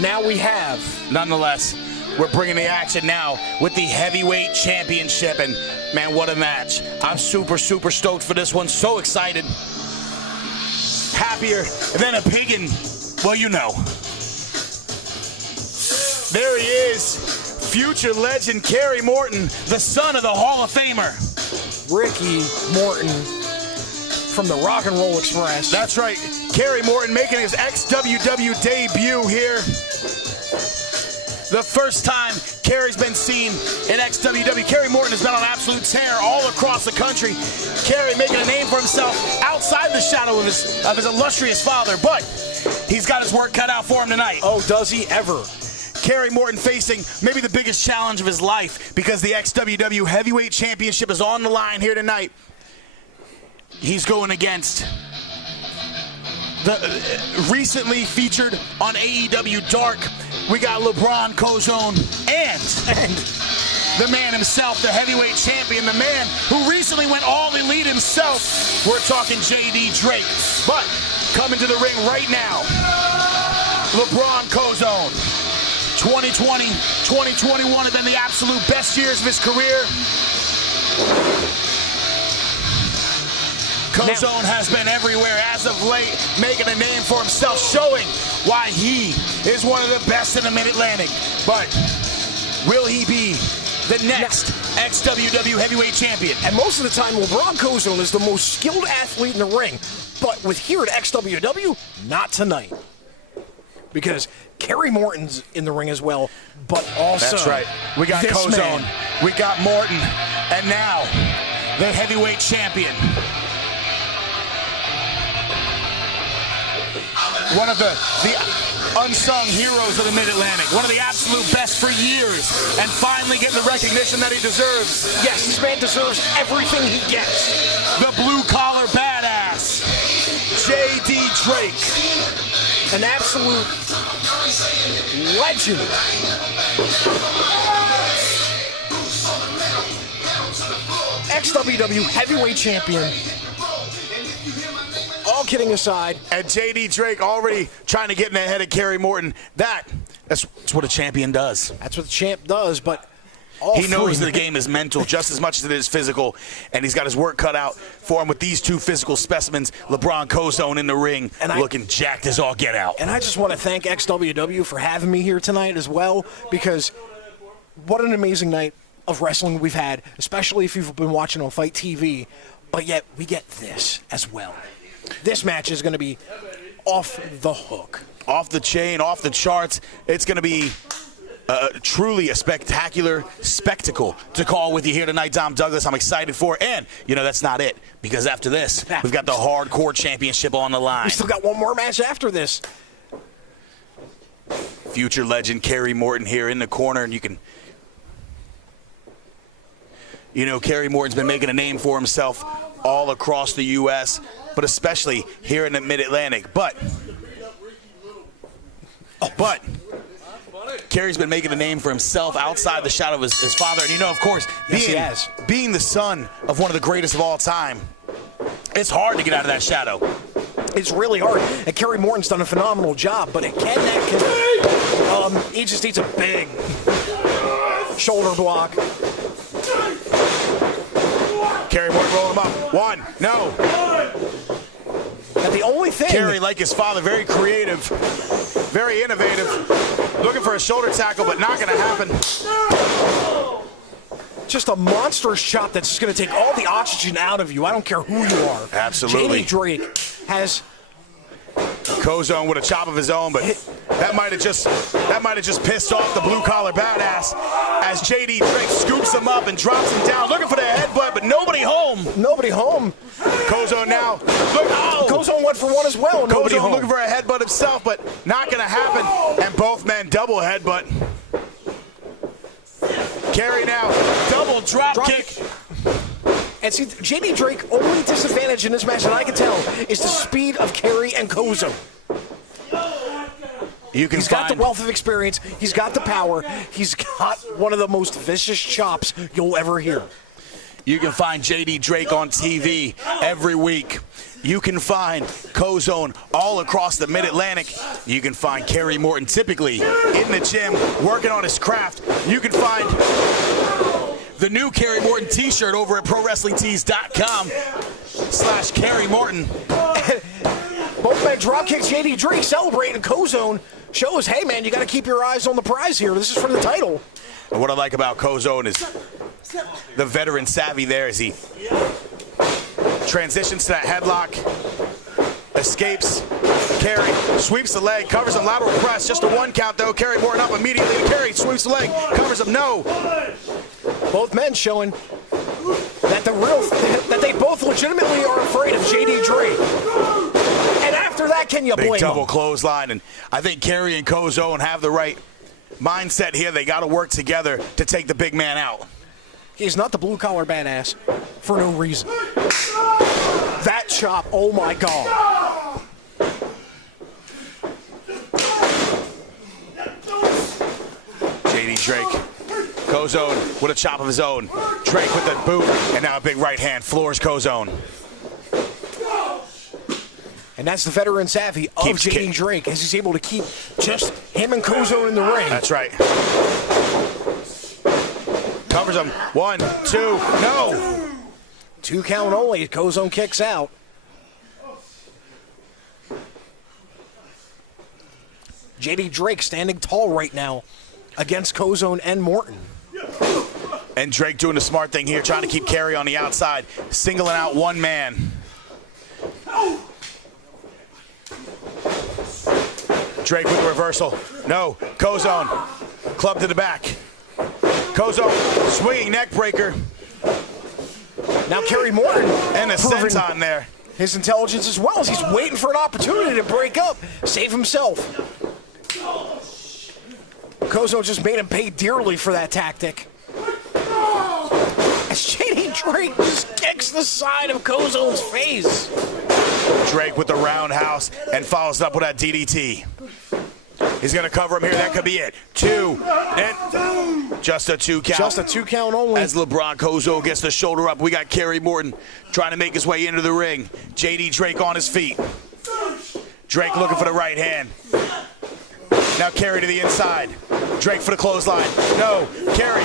now we have. Nonetheless, we're bringing the action now with the heavyweight championship. And, man, what a match. I'm super, super stoked for this one. So excited. Happier than a pig in, well, you know. There he is. Future legend Kerry Morton, the son of the Hall of Famer. Ricky Morton from the Rock and Roll Express. That's right. Kerry Morton making his XWW debut here. The first time Kerry's been seen in XWW. Kerry Morton has been on absolute tear all across the country. Kerry making a name for himself outside the shadow of his illustrious father, but he's got his work cut out for him tonight. Oh, does he ever? Kerry Morton facing maybe the biggest challenge of his life because the XWW Heavyweight Championship is on the line here tonight. He's going against the recently featured on AEW Dark. We got LeBron Cozone and the man himself, the heavyweight champion, the man who recently went all elite himself. We're talking JD Drake. But coming to the ring right now, LeBron Cozone. 2020, 2021 have been the absolute best years of his career. Cozone has been everywhere as of late, making a name for himself, showing why he is one of the best in the Mid-Atlantic. But will he be the next XWW Heavyweight Champion? And most of the time, LeBron Cozone is the most skilled athlete in the ring. But with here at XWW, not tonight. Because Kerry Morton's in the ring as well, but also that's right. We got Cozone, we got Morton, and now the heavyweight champion. One of the unsung heroes of the Mid-Atlantic. One of the absolute best for years, and finally getting the recognition that he deserves. Yes, this man deserves everything he gets. The blue-collar badass, JD Drake. An absolute legend. XWW Heavyweight Champion. All kidding aside. And JD Drake already trying to get in the head of Kerry Morton. That's what a champion does. That's what the champ does, but he knows the game is mental just as much as it is physical, and he's got his work cut out for him with these two physical specimens. LeBron Cozone in the ring, and looking jacked as all get out. And I just want to thank XWW for having me here tonight as well, because what an amazing night of wrestling we've had, especially if you've been watching on Fight TV, but yet we get this as well. This match is going to be off the hook. Off the chain, off the charts. It's going to be truly a spectacular spectacle to call with you here tonight, Dom Douglas. I'm excited for it. And, that's not it. Because after this, we've got the Hardcore Championship on the line. We still got one more match after this. Future legend Kerry Morton here in the corner. And you can... Kerry Morton's been making a name for himself all across the U.S., but especially here in the Mid-Atlantic. But But Kerry's been making a name for himself outside the shadow of his father. And, you know, of course, being the son of one of the greatest of all time, it's hard to get out of that shadow. It's really hard. And Kerry Morton's done a phenomenal job. But he just needs a big shoulder block. Kerry Morton rolling him up. One, no. And the only thing... Kerry, like his father, very creative, very innovative. Looking for a shoulder tackle, but not going to happen. Just a monstrous chop that's just going to take all the oxygen out of you. I don't care who you are. Absolutely. JD Drake has... Kozone with a chop of his own, but that might have just pissed off the blue-collar badass as JD Drake scoops him up and drops him down, looking for the headbutt, but nobody home. Nobody home. Kozone now. Look, Kozone went for one as well. Nobody home. Looking for a headbutt himself, but not going to happen. And both men double headbutt. Kerry now, double drop kick. And see, JD Drake, only disadvantage in this match that I can tell is the speed of Kerry and Kozone. He's got the wealth of experience. He's got the power. He's got one of the most vicious chops you'll ever hear. You can find JD Drake on TV every week. You can find Kozone all across the Mid-Atlantic. You can find Kerry Morton typically in the gym working on his craft. You can find the new Kerry Morton t-shirt over at ProWrestlingTees.com/Kerry Morton. Both men drop kicks. JD Drake celebrating. Kozone shows, hey man, you got to keep your eyes on the prize here. This is for the title. And what I like about Kozone is the veteran savvy there as he transitions to that headlock, escapes. Kerry sweeps the leg, covers him, lateral press, just a one count though. Kerry Morton up immediately to Kerry, sweeps the leg, covers him, no. Both men showing that that they both legitimately are afraid of JD Drake. And after that, can you blame Big double him? clothesline, and I think Kerry and Kozone have the right mindset here. They got to work together to take the big man out. He's not the blue-collar badass for no reason. That chop, oh my God. JD Drake. Kozone with a chop of his own. Drake with the boot, and now a big right hand floors Kozone. And that's the veteran savvy of JD Drake as he's able to keep just him and Kozone in the ring. That's right. Covers him. 1, 2, no. 2 count only. Kozone kicks out. JD Drake standing tall right now against Kozone and Morton. And Drake doing the smart thing here, trying to keep Kerry on the outside, singling out one man. Drake with the reversal. No. Kozone. Club to the back. Kozone swinging neck breaker. Now Kerry Morton. And a senton there. His intelligence as well as he's waiting for an opportunity to break up, save himself. Kozone just made him pay dearly for that tactic. As JD Drake just kicks the side of Kozone's face. Drake with the roundhouse and follows up with that DDT. He's going to cover him here. That could be it. 2, and just a 2 count. Just a 2 count only. As LeBron Kozone gets the shoulder up, we got Kerry Morton trying to make his way into the ring. JD Drake on his feet. Drake looking for the right hand. Now Kerry to the inside. Drake for the clothesline. No. Kerry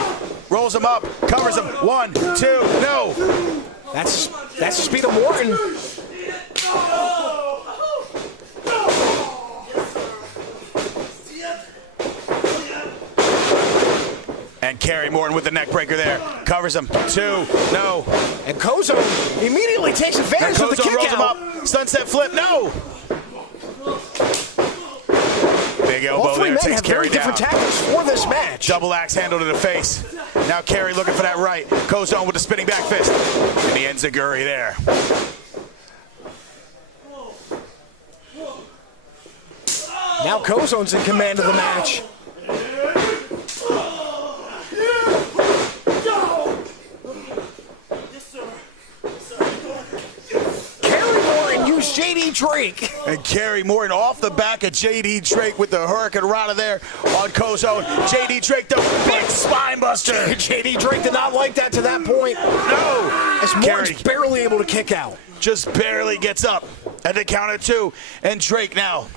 rolls him up, covers him. 1, 2, no. That's the speed of Morton. And Kerry Morton with the neck breaker there. Covers him. 2, no. And Kozone immediately takes advantage of the kick rolls out. him up. Sunset flip, no. Big elbow there, takes Kerry down. Different tactics for this match. Double axe handle to the face. Now Kerry looking for that right. Kozone with the spinning back fist. And the enziguri there. Now Kozone's in command of the match. Kerry Morton used JD Drake. And Kerry Morton off the back of J.D. Drake with the Hurricane Rana there on Kozone. J.D. Drake, the big spine buster. J.D. Drake did not like that to that point. No. As Morton's barely able to kick out. Just barely gets up at the count of 2. And Drake now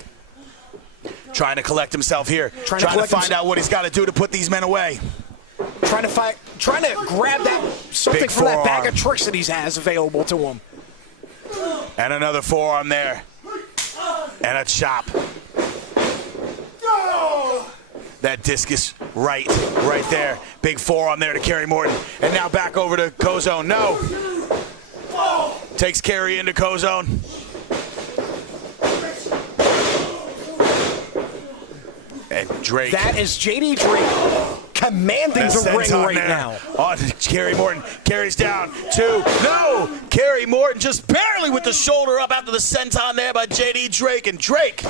trying to collect himself here. Trying to find out what he's got to do to put these men away. Trying to grab something from that bag of tricks that he has available to him. And another forearm there. And a chop. That discus right there. Big forearm there to Kerry Morton. And now back over to Kozone. No. Takes Kerry into Kozone. And Drake. That is J.D. Drake commanding the ring right now. On Kerry Morton. Carries down 2. No! Kerry Morton just barely with the shoulder up after the senton there by J.D. Drake. And Drake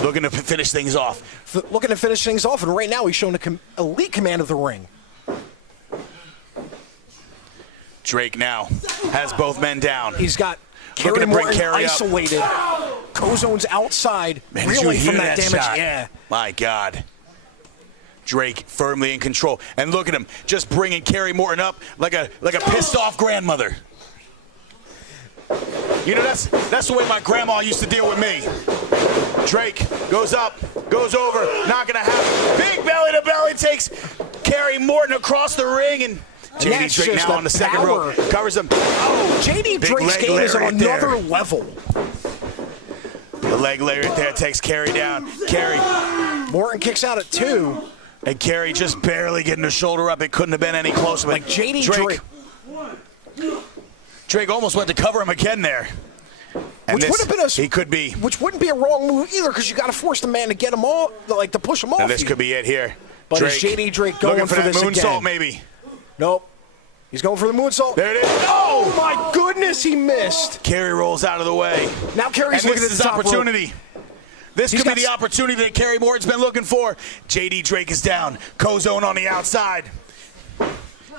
looking to finish things off. And right now he's showing elite command of the ring. Drake now has both men down. He's got Kerry Morton isolated. Kozone's outside, reeling from that damage. Shot? Yeah. My God. Drake firmly in control. And look at him, just bringing Kerry Morton up like a pissed off grandmother. You know, that's the way my grandma used to deal with me. Drake goes up, goes over, not gonna happen. Big belly to belly takes Kerry Morton across the ring, and J.D. Drake now on the second rope, covers him. Oh, J.D. Drake's game is on another level. The leg lariat there takes Kerry down. Kerry. Morton kicks out at 2. And Kerry just barely getting the shoulder up. It couldn't have been any closer. Like J.D. Drake. Drake almost went to cover him again there. And which would have been he could be. Which wouldn't be a wrong move either, because you got to force the man to get him off, like to push him off. And this could be it here. But is J.D. Drake going looking for that this moonsault, again? maybe? Nope. He's going for the moonsault. There it is. Oh my goodness, he missed. Kerry rolls out of the way. Now Kerry's looking at the top opportunity. Rope. This could be the opportunity that Kerry Morton's been looking for. J.D. Drake is down. Kozone on the outside.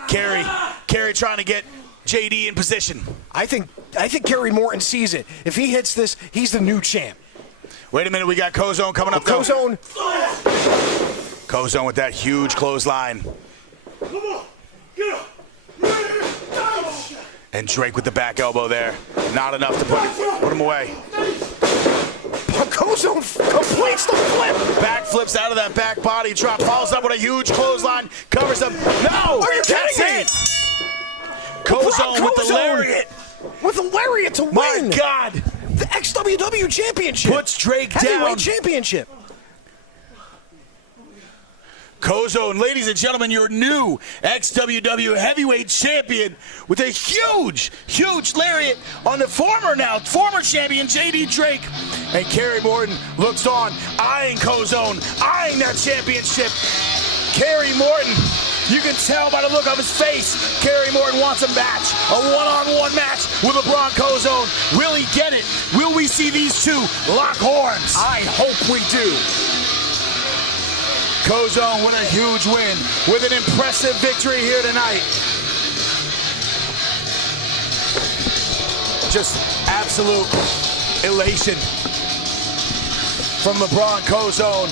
Kerry trying to get J.D. in position. I think Kerry Morton sees it. If he hits this, he's the new champ. Wait a minute, we got Kozone coming up. Kozone with that huge clothesline. Come on, get up. And Drake with the back elbow there. Not enough to put him away. Kozone completes the flip. Back flips out of that back body drop. Follows up with a huge clothesline. Covers him. No! Are you kidding me? Kozone with the lariat. With the lariat to win. My God. The XWW Championship. Puts Drake down. Heavyweight Championship. Kozone, ladies and gentlemen, your new XWW Heavyweight Champion with a huge, huge lariat on the former champion J.D. Drake. And Kerry Morton looks on, eyeing Kozone, eyeing that championship. Kerry Morton, you can tell by the look of his face, Kerry Morton wants a match, a one-on-one match with LeBron Kozone. Will he get it? Will we see these two lock horns? I hope we do. Kozone with a huge win, with an impressive victory here tonight. Just absolute elation from LeBron Kozone.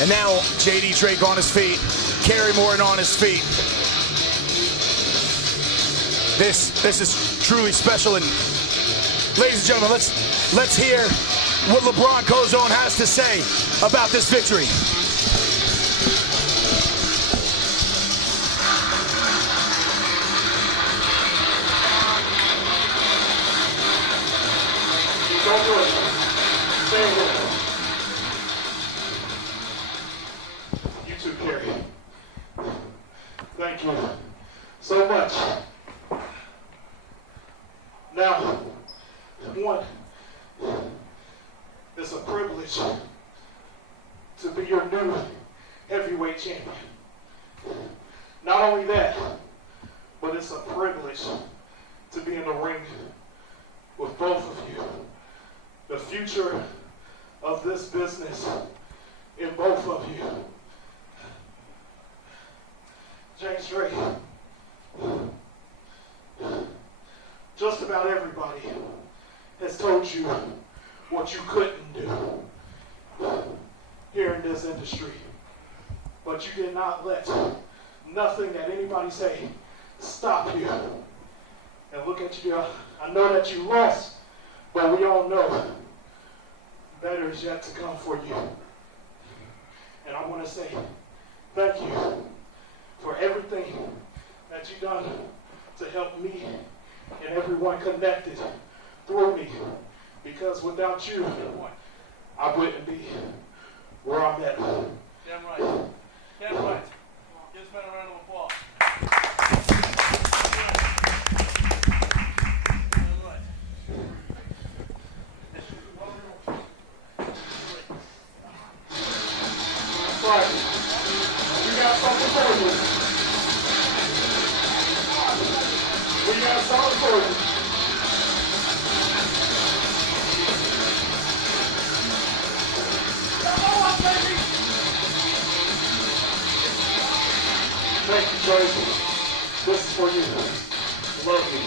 And now J.D. Drake on his feet, Kerry Morton on his feet. This is truly special. And ladies and gentlemen, let's hear what LeBron Kozone has to say about this victory. Don't worry. Stay with us. You too, Kerry. Thank you so much. Now, one, it's a privilege to be your new heavyweight champion. Not only that, but it's a privilege to be in the ring with both of you. The future of this business in both of you. James Drake, just about everybody has told you what you couldn't do here in this industry. But you did not let nothing that anybody say stop you. And look at you, I know that you lost, but we all know better is yet to come for you. And I want to say thank you for everything that you've done to help me and everyone connected through me. Because without you, I wouldn't be where I'm at. Damn right. Damn right. Give this man a round of applause. Right. We got something for you. We got something for you. Come on, baby. Thank you, Tracy. This is for you. Love you.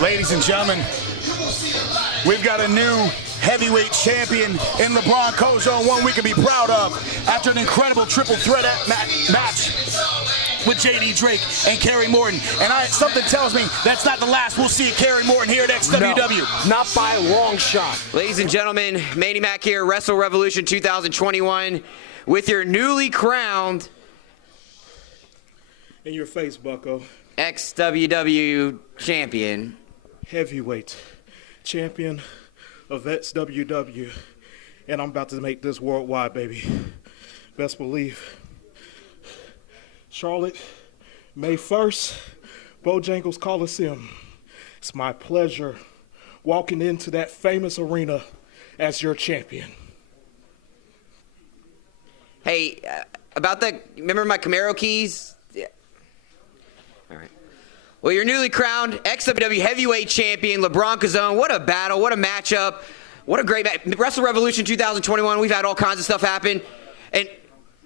Ladies and gentlemen, we've got a new heavyweight champion in the Bronco Zone, one we can be proud of after an incredible triple threat match with J.D. Drake and Kerry Morton. And something tells me that's not the last we'll see of Kerry Morton here at XWW. No, not by a long shot. Ladies and gentlemen, manny-mac here, Wrestle-Revolution 2021, with your newly crowned In your face, bucko. XWW champion. Heavyweight champion of XWW. And I'm about to make this worldwide, baby. Best believe. Charlotte, May 1st, Bojangles Coliseum. It's my pleasure walking into that famous arena as your champion. Hey, about that, remember my Camaro keys? Yeah. All right. Well, your newly crowned XWW heavyweight champion, LeBron Cazone. What a battle, what a matchup, what a great match. Wrestle-Revolution 2021, we've had all kinds of stuff happen. And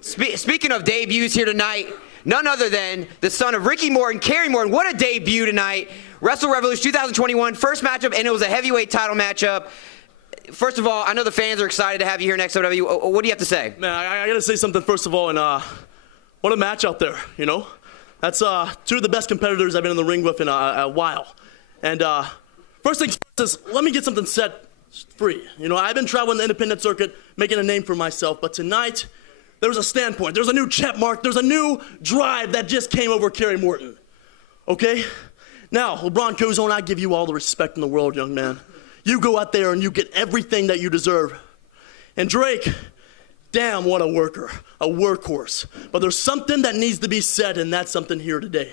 speaking of debuts here tonight, none other than the son of Ricky Morton, Kerry Morton. What a debut tonight. Wrestle-Revolution 2021, first matchup, and it was a heavyweight title matchup. First of all, I know the fans are excited to have you here in XWW. What do you have to say? Man, I got to say something first of all, and what a match out there, you know? That's two of the best competitors I've been in the ring with in a while. And first things first is, let me get something set free. You know, I've been traveling the independent circuit, making a name for myself, but tonight, there was a standpoint. There's a new check mark. There's a new drive that just came over Kerry Morton. Okay? Now, LeBron Cozone, I give you all the respect in the world, young man. You go out there and you get everything that you deserve. And Drake, damn, what a worker, a workhorse. But there's something that needs to be said, and that's something here today.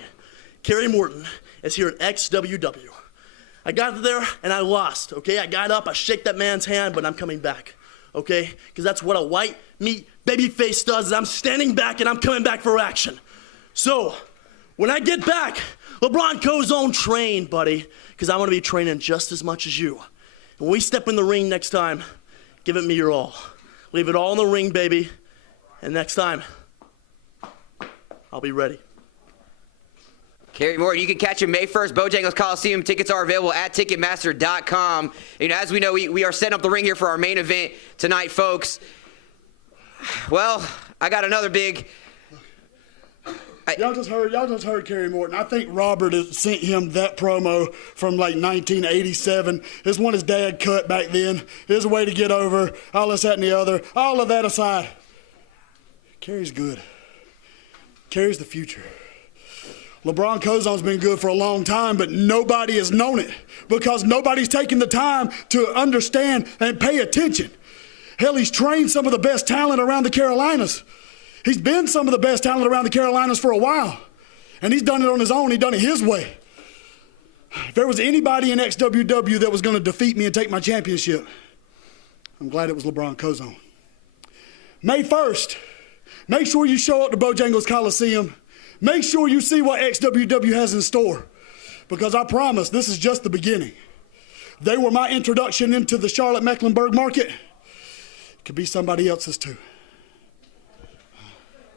Kerry Morton is here at XWW. I got there and I lost, okay? I got up, I shake that man's hand, but I'm coming back, okay? Because that's what a white meat babyface does, is I'm standing back and I'm coming back for action. So, when I get back, LeBron Cozone train, buddy, because I'm going to be training just as much as you. And when we step in the ring next time, give it me your all. Leave it all in the ring, baby. And next time, I'll be ready. Kerry Morton, you can catch him May 1st, Bojangles Coliseum. Tickets are available at Ticketmaster.com. You know, as we know, we are setting up the ring here for our main event tonight, folks. Well, I got another big... Y'all just heard Kerry Morton. I think Robert has sent him that promo from like 1987. It's one his dad cut back then. It's a way to get over, all this, that, and the other. All of that aside, Kerry's good. Kerry's the future. LeBron Cozon's been good for a long time, but nobody has known it because nobody's taken the time to understand and pay attention. Hell, he's trained some of the best talent around the Carolinas. He's been some of the best talent around the Carolinas for a while, and he's done it on his own. He's done it his way. If there was anybody in XWW that was going to defeat me and take my championship, I'm glad it was LeBron Cozon. May 1st, make sure you show up to Bojangles Coliseum. Make sure you see what XWW has in store, because I promise this is just the beginning. They were my introduction into the Charlotte-Mecklenburg market. It could be somebody else's too.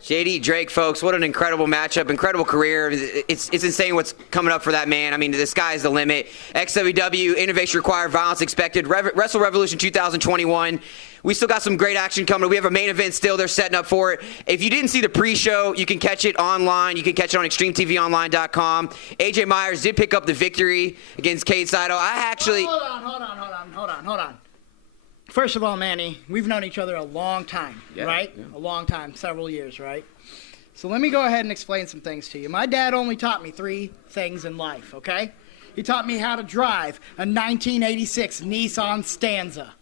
JD Drake, folks, what an incredible matchup, incredible career. It's insane what's coming up for that man. I mean, the sky's the limit. XWW, innovation required, violence expected. Wrestle-Revolution 2021. We still got some great action coming. We have a main event still. They're setting up for it. If you didn't see the pre-show, you can catch it online. You can catch it on XtremeTVOnline.com. AJ Myers did pick up the victory against Cade Seidel. Hold on. First of all, Manny, we've known each other a long time, right? Yeah. A long time, several years, right? So let me go ahead and explain some things to you. My dad only taught me 3 things in life, okay? He taught me how to drive a 1986 Nissan Stanza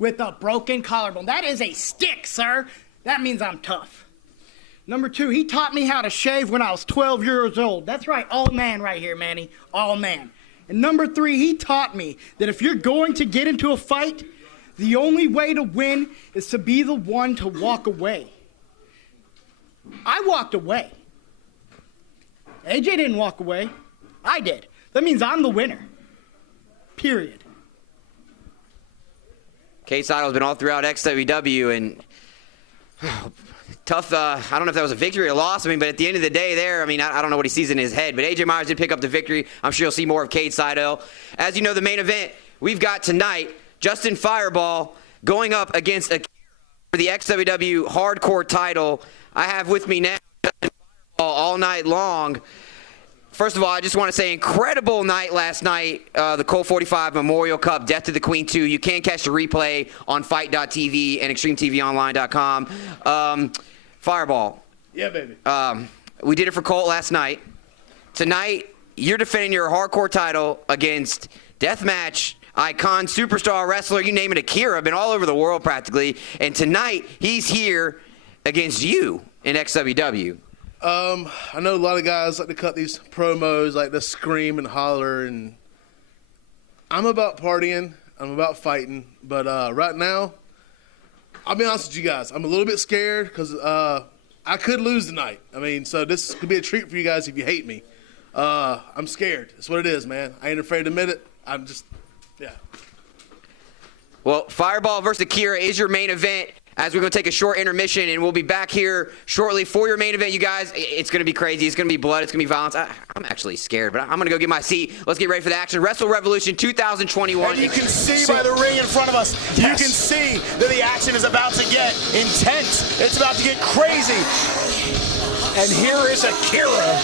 with a broken collarbone. That is a stick, sir. That means I'm tough. Number 2, he taught me how to shave when I was 12 years old. That's right, all man right here, Manny, all man. And number 3, he taught me that if you're going to get into a fight, the only way to win is to be the one to walk away. I walked away. AJ didn't walk away. I did. That means I'm the winner. Period. Cade Seidel's been all throughout XWW, and tough. I don't know if that was a victory or a loss. I mean, but at the end of the day there, I mean, I don't know what he sees in his head. But AJ Myers did pick up the victory. I'm sure you'll see more of Cade Seidel. As you know, the main event we've got tonight, Justin Fireball going up against Akira for the XWW Hardcore title. I have with me now Justin Fireball all night long. First of all, I just want to say incredible night last night, the Colt 45 Memorial Cup, Death to the Queen 2. You can catch the replay on fight.tv and XtremeTVOnline.com. Fireball. Yeah, baby. We did it for Colt last night. Tonight, you're defending your hardcore title against deathmatch icon, superstar wrestler, you name it, Akira, been all over the world practically. And tonight, he's here against you in XWW. I know a lot of guys like to cut these promos, like to scream and holler, and I'm about partying, I'm about fighting, but right now, I'll be honest with you guys, I'm a little bit scared because I could lose tonight. I mean, so this could be a treat for you guys if you hate me. I'm scared. That's what it is, man. I ain't afraid to admit it. I'm just, yeah. Well, Fireball versus Akira is your main event. As we're going to take a short intermission, and we'll be back here shortly for your main event, you guys. It's going to be crazy. It's going to be blood. It's going to be violence. I'm actually scared, but I'm going to go get my seat. Let's get ready for the action. Wrestle-Revolution 2021. And you can see by the ring in front of us, you can see that the action is about to get intense. It's about to get crazy. And here is Akira.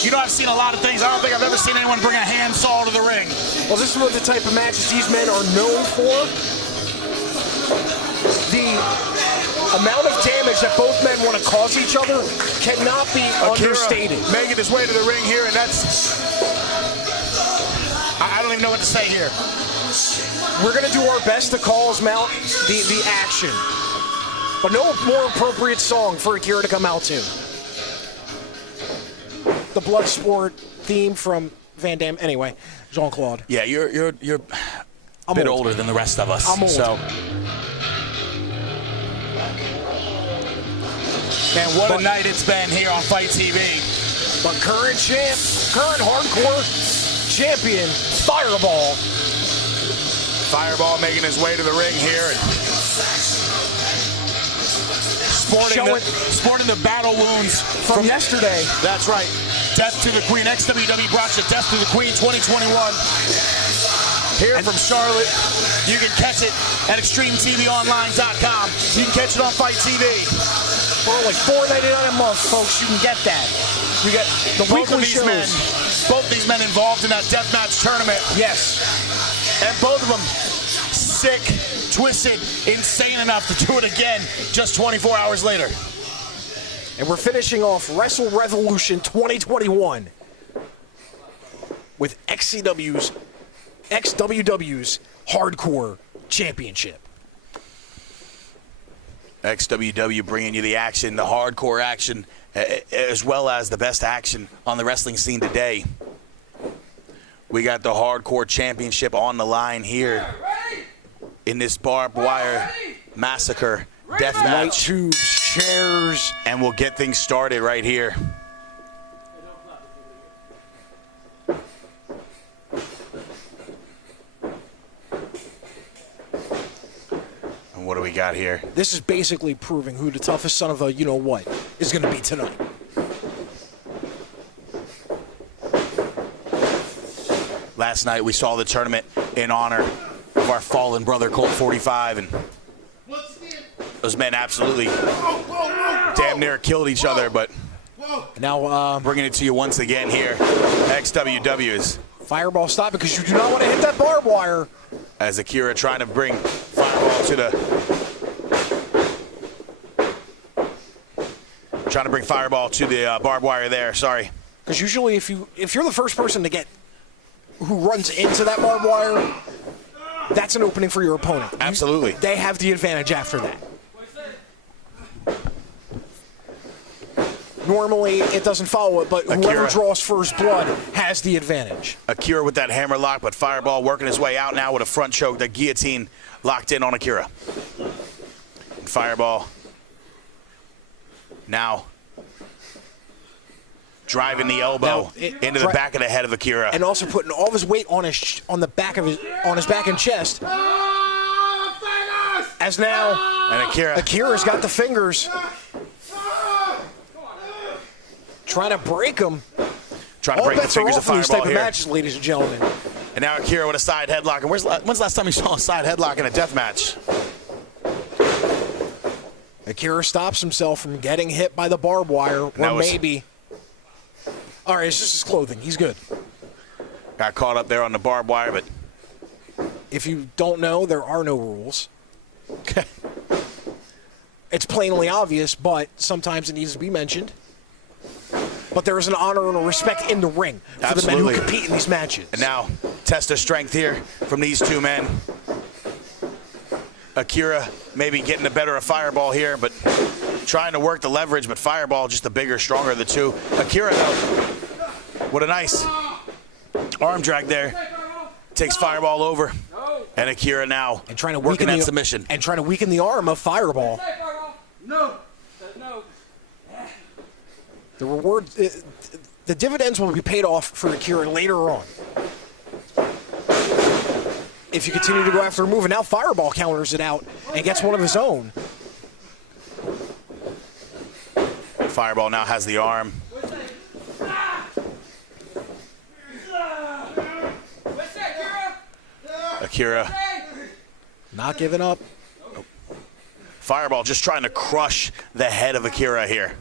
You know, I've seen a lot of things. I don't think I've ever seen anyone bring a handsaw to the ring. Well, this is what the type of matches these men are known for. The amount of damage that both men want to cause each other cannot be understated. Making his way to the ring here, and that's... I don't even know what to say here. We're going to do our best to call him out the action. But no more appropriate song for Akira to come out to. The Bloodsport theme from Van Damme. Anyway, Jean-Claude. Yeah, you're a bit older than the rest of us. I'm old. So. Man, what a night it's been here on Fight TV. But current hardcore champion, Fireball. Fireball making his way to the ring here. And sporting the battle wounds from yesterday. That's right. Death to the Queen. XWW brought you Death to the Queen 2021. Here from Charlotte. You can catch it at XtremeTVOnline.com. You can catch it on Fight TV. For only $4.99 a month, folks, you can get that. You get the weekly shows. Both these men involved in that deathmatch tournament. Yes. And both of them sick, twisted, insane enough to do it again just 24 hours later. And we're finishing off Wrestle-Revolution 2021 with XWW's Hardcore Championship. XWW bringing you the action, the hardcore action, as well as the best action on the wrestling scene today. We got the Hardcore Championship on the line here in this barbed wire massacre death match. Light tubes, chairs. And we'll get things started right here. And what do we got here? This is basically proving who the toughest son of a you-know-what is going to be tonight. Last night we saw the tournament in honor of our fallen brother Colt 45, and those men absolutely damn near killed each other, but now bringing it to you once again here, XWW is Fireball, stop, because you do not want to hit that barbed wire. As Akira trying to bring Fireball to the barbed wire there. Sorry. Because usually, if you're the first person to get who runs into that barbed wire, that's an opening for your opponent. Absolutely. They have the advantage after that. Normally, it doesn't follow it, but whoever draws first blood has the advantage. Akira with that hammer lock, but Fireball working his way out now with a front choke, the guillotine locked in on Akira. And Fireball now driving the elbow into the back of the head of Akira, and also putting all of his weight on his back and chest. As now, and Akira's got the fingers, trying to break him. Trying to break the fingers of Fireball these type here. of matches, ladies and gentlemen. And now Akira with a side headlock. And when's the last time you saw a side headlock in a death match? Akira stops himself from getting hit by the barbed wire, or maybe. All right, it's just his clothing. He's good. Got caught up there on the barbed wire, but if you don't know, there are no rules. It's plainly obvious, but sometimes it needs to be mentioned. But there is an honor and a respect in the ring for the men who compete in these matches. And now, test of strength here from these two men. Akira maybe getting the better of Fireball here, but trying to work the leverage, but Fireball just the bigger, stronger of the two. Akira, though, what a nice arm drag there. Takes Fireball over. And Akira now trying to working that submission. And trying to weaken the arm of Fireball. No. The reward, the dividends will be paid off for Akira later on. If you continue to go after a move, and now Fireball counters it out and gets one of his own. Fireball now has the arm. Akira not giving up. Fireball just trying to crush the head of Akira here.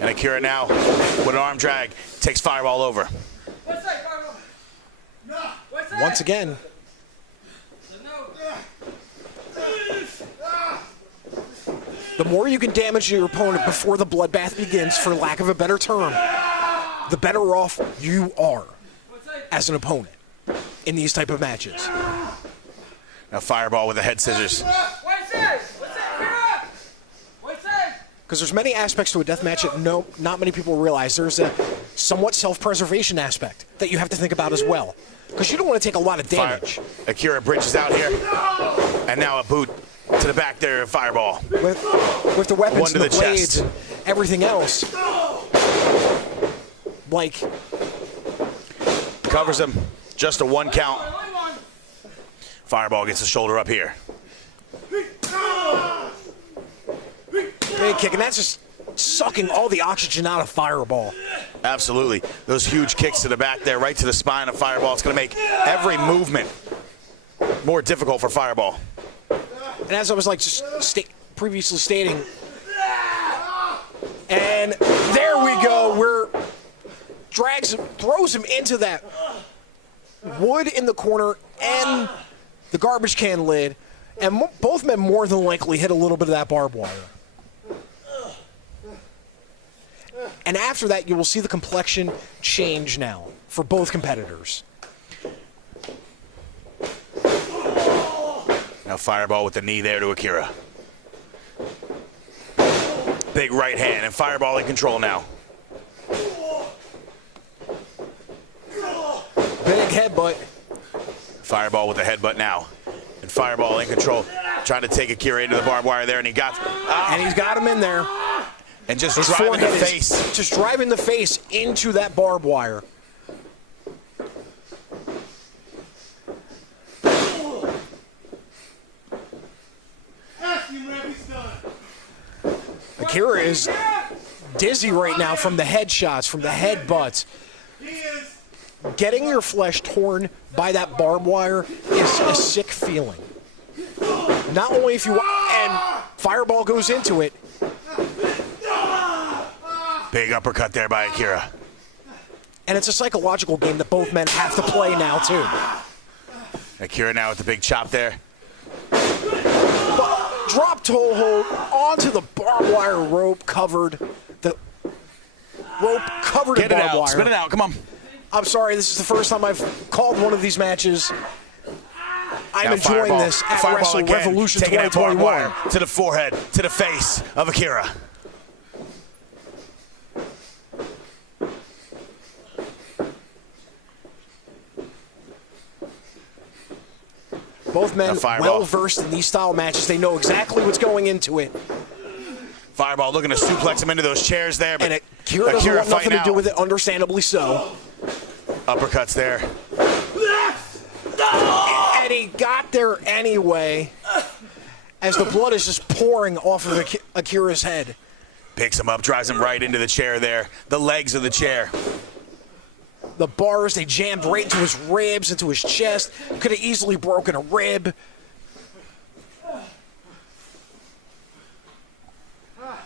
And Akira now with an arm drag takes Fireball over. Once again. The more you can damage your opponent before the bloodbath begins, for lack of a better term, the better off you are as an opponent in these type of matches. Now Fireball with the head scissors. Because there's many aspects to a death match that not many people realize. There's a somewhat self-preservation aspect that you have to think about as well. Because you don't want to take a lot of damage. Akira bridges out here. And now a boot to the back there of Fireball. With the weapons One to and the blades chest. and everything else. Like. Covers him. Just a one count. Fireball gets the shoulder up here. Big kick, and that's just sucking all the oxygen out of Fireball. Absolutely. Those huge kicks to the back there, right to the spine of Fireball. It's going to make every movement more difficult for Fireball. And as I was like just previously stating. And there we go. Throws him into that wood in the corner and the garbage can lid. And both men more than likely hit a little bit of that barbed wire. And after that, you will see the complexion change now for both competitors. Now Fireball with the knee there to Akira. Big right hand, and Fireball in control now. Big headbutt. Fireball with the headbutt now. And Fireball in control, trying to take Akira into the barbed wire there, and he's got him in there. And just His driving the forehead is face. just driving the face into that barbed wire. Akira is dizzy right now from the headshots, from the headbutts. Getting your flesh torn by that barbed wire is a sick feeling. Not only if you... And Fireball goes into it. Big uppercut there by Akira. And it's a psychological game that both men have to play now, too. Akira now with the big chop there. Drop toe hold onto the barbed wire rope covered. The rope covered in barbed wire. Spit it out, come on. I'm sorry, this is the first time I've called one of these matches. I'm enjoying this at Wrestle-Revolution 2021. To the forehead, to the face of Akira. Both men well-versed in these style matches. They know exactly what's going into it. Fireball looking to suplex him into those chairs there. But and Akira doesn't want nothing to do with it, understandably so. Uppercuts there. And he got there anyway, as the blood is just pouring off of Akira's head. Picks him up, drives him right into the chair there. The legs of the chair. The bars, they jammed right into his ribs, into his chest. Could have easily broken a rib.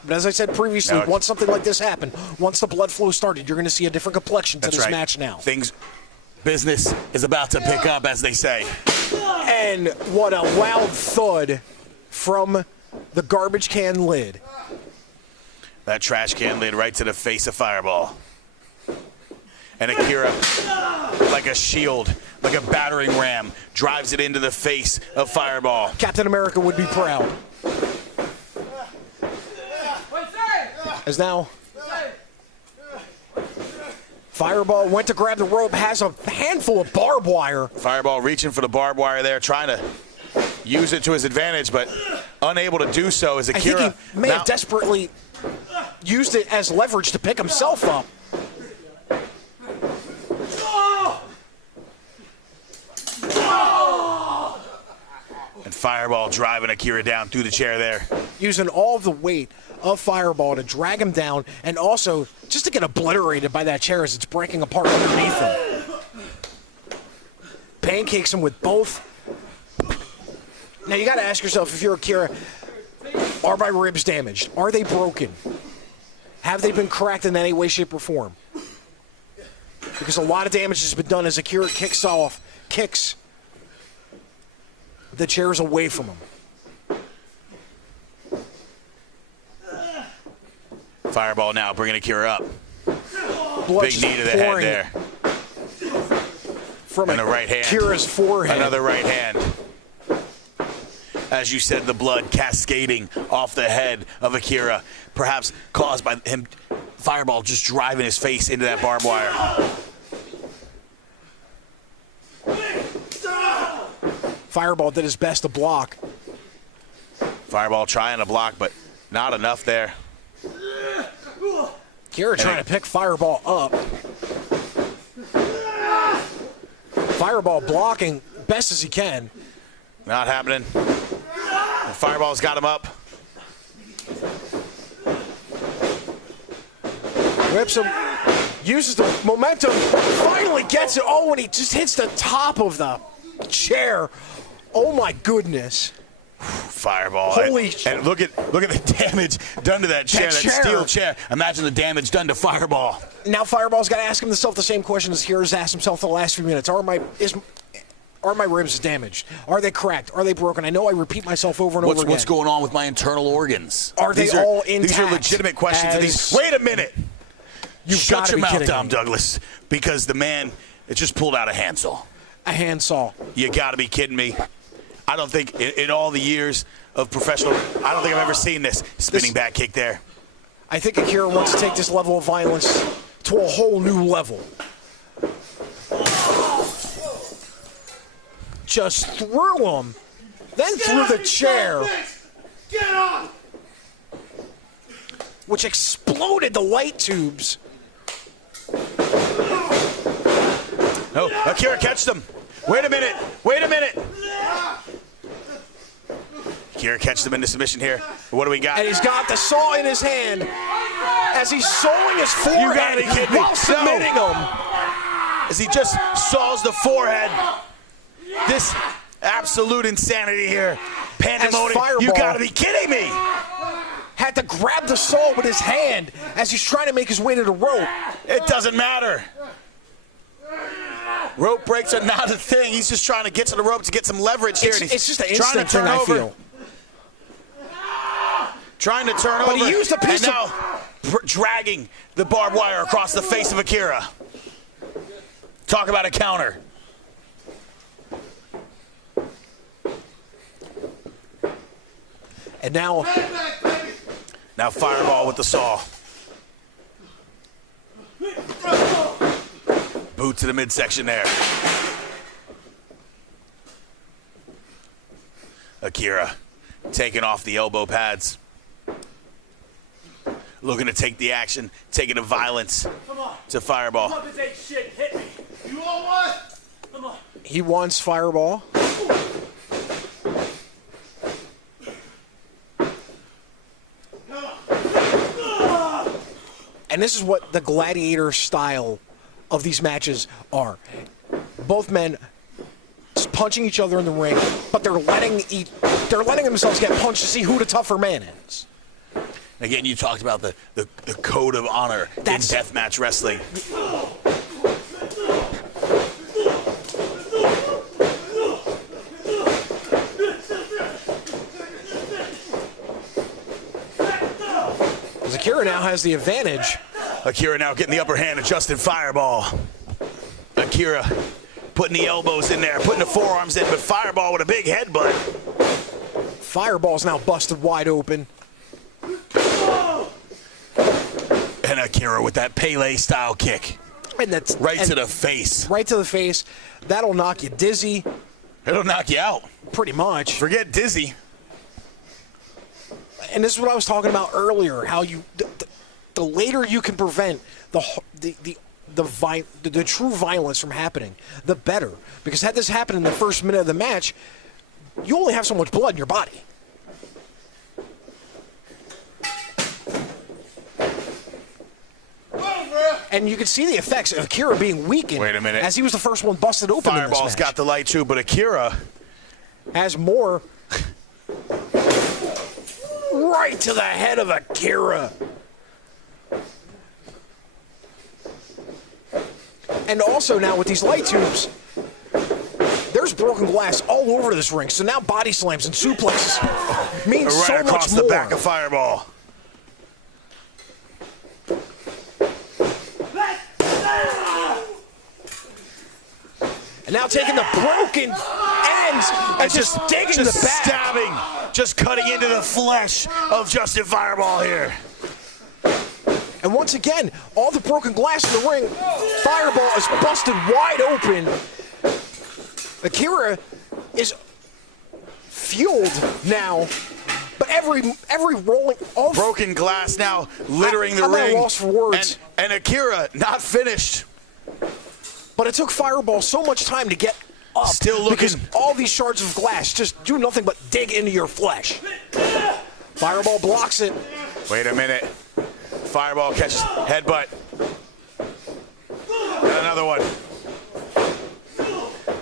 But as I said previously, once something like this happened, once the blood flow started, you're going to see a different complexion to this match now. Business is about to pick up, as they say. And what a loud thud from the garbage can lid. That trash can lid right to the face of Fireball. And Akira, like a shield, like a battering ram, drives it into the face of Fireball. Captain America would be proud. As now, Fireball went to grab the rope, has a handful of barbed wire. Fireball reaching for the barbed wire there, trying to use it to his advantage, but unable to do so as Akira. I think he may have desperately used it as leverage to pick himself up. And Fireball driving Akira down through the chair there. Using all of the weight of Fireball to drag him down and also just to get obliterated by that chair as it's breaking apart underneath him. Pancakes him with both. Now you got to ask yourself, if you're Akira, are my ribs damaged? Are they broken? Have they been cracked in any way, shape, or form? Because a lot of damage has been done as Akira kicks the chairs away from him. Fireball now bringing Akira up. Blood big knee to the head there. From and a right hand. Akira's forehead. Another right hand. As you said, the blood cascading off the head of Akira, perhaps caused by him, Fireball just driving his face into that barbed wire. Fireball did his best to block. Fireball trying to block, but not enough there. Akira trying to pick Fireball up. Fireball blocking best as he can. Not happening. Fireball's got him up. Whips him. Uses the momentum. Finally gets it. Oh, and he just hits the top of the chair. Oh, my goodness. Fireball. Holy and look at the damage done to that chair, that steel chair. Imagine the damage done to Fireball. Now Fireball's got to ask himself the same question as Kira's asked himself the last few minutes. Are my ribs damaged? Are they cracked? Are they broken? I know I repeat myself over and over again. What's going on with my internal organs? Are they all intact? These are legitimate questions. Wait a minute. Shut your mouth, Dom Douglas, because the man just pulled out a handsaw. A handsaw. You got to be kidding me. I don't think in all the years of professional, I don't think I've ever seen this. Spinning back kick there. I think Akira wants to take this level of violence to a whole new level. Just threw him, then threw the chair. Get on! Which exploded the light tubes. No, Akira catched him. Wait a minute. Akira catches him into submission here. What do we got? And he's got the saw in his hand as he's sawing his forehead while submitting him. As he just saws the forehead. This absolute insanity here. Pandemonium. You gotta be kidding me. Had to grab the saw with his hand as he's trying to make his way to the rope. It doesn't matter. Rope breaks are not a thing. He's just trying to get to the rope to get some leverage here. It's just an instant thing, I feel. Trying to turn over. But he used a piece and now dragging the barbed wire across the face of Akira. Talk about a counter. And now Fireball with the saw. Boot to the midsection there. Akira taking off the elbow pads. Looking to take the action, taking the violence to Fireball. Come on, this ain't shit. Hit me. You want what? Come on. He wants Fireball. And this is what the gladiator style of these matches are. Both men punching each other in the ring, but they're letting themselves get punched to see who the tougher man is. Again, you talked about the code of honor in deathmatch wrestling. Akira now has the advantage. Akira now getting the upper hand, adjusted Fireball. Akira putting the elbows in there, putting the forearms in, but Fireball with a big headbutt. Fireball's now busted wide open. And Akira with that Pele-style kick. And that's right to the face. Right to the face. That'll knock you dizzy. It'll knock you out. Pretty much. Forget dizzy. And this is what I was talking about earlier, how the later you can prevent the true violence from happening, the better. Because had this happened in the first minute of the match, you only have so much blood in your body. And you can see the effects of Akira being weakened. Wait a minute. As he was the first one busted open in this match. Fireball's got the light too, but Akira has more. Right to the head of Akira. And also now with these light tubes, there's broken glass all over this ring. So now body slams and suplexes means right so much across more. the back of Fireball. And now taking the broken ends and just digging the back. Stabbing, just cutting into the flesh of Justin Fireball here. And once again, all the broken glass in the ring, Fireball is busted wide open. Akira is fueled now, but every rolling, all broken glass now littering the ring. I'm lost for words. And Akira not finished. But it took Fireball so much time to get up. Still looking. Because all these shards of glass just do nothing but dig into your flesh. Fireball blocks it. Wait a minute. Fireball catches headbutt. And another one.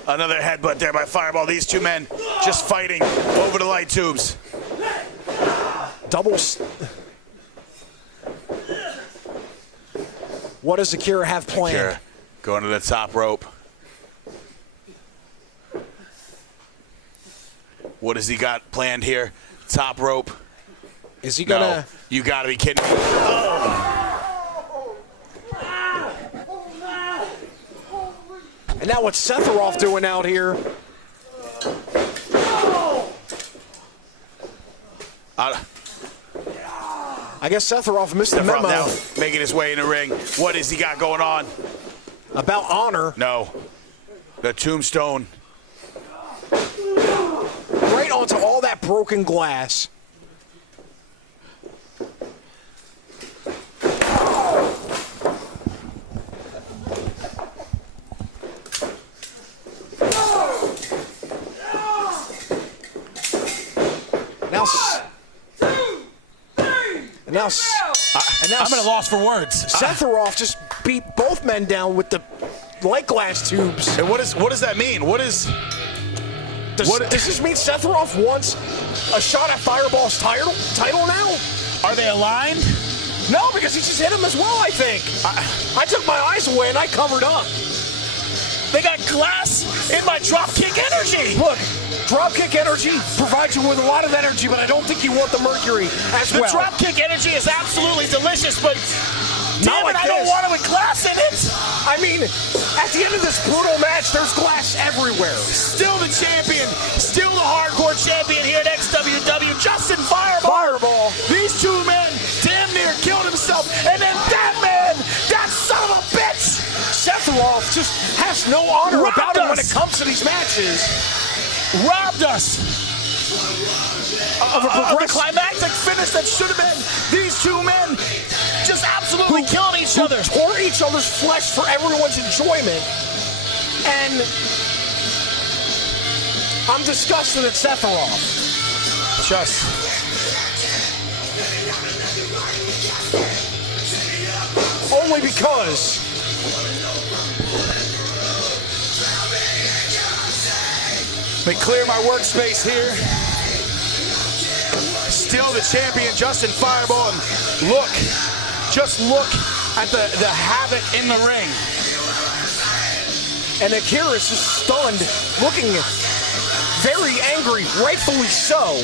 Another headbutt there by Fireball. These two men just fighting over the light tubes. Doubles. What does Akira have planned? Akira going to the top rope. What has he got planned here? Top rope. Is he gonna? No, you got to be kidding me. And now what's Sephiroth doing out here? I guess Sephiroth missed the memo. Now making his way in the ring. What has he got going on? About honor. No. The tombstone. Right onto all that broken glass. Now, I'm at a loss for words. Sephiroth just beat both men down with the light glass tubes. And what does that mean? Does this mean Sephiroth wants a shot at Fireball's title now? Are they aligned? No, because he just hit him as well, I think. I took my eyes away and I covered up. They got glass in my dropkick energy. Look, dropkick energy provides you with a lot of energy, but I don't think you want the mercury as well. The dropkick energy is absolutely delicious, but damn it, I don't want it with glass in it. I mean, at the end of this brutal match, there's glass everywhere. Still the champion, still the hardcore champion here at XWW, Justin Fireball. These two men damn near killed himself, and then that man, that son of a bitch, Sephiroth just has no honor about him when it comes to these matches. Robbed us of a climactic finish that should have been these two men just absolutely killing each other. Tore each other's flesh for everyone's enjoyment. And I'm disgusted at Sephiroth. Only because let me clear my workspace here. Still the champion, Justin Fireball. And just look at the havoc in the ring. And Akira is just stunned, looking very angry, rightfully so.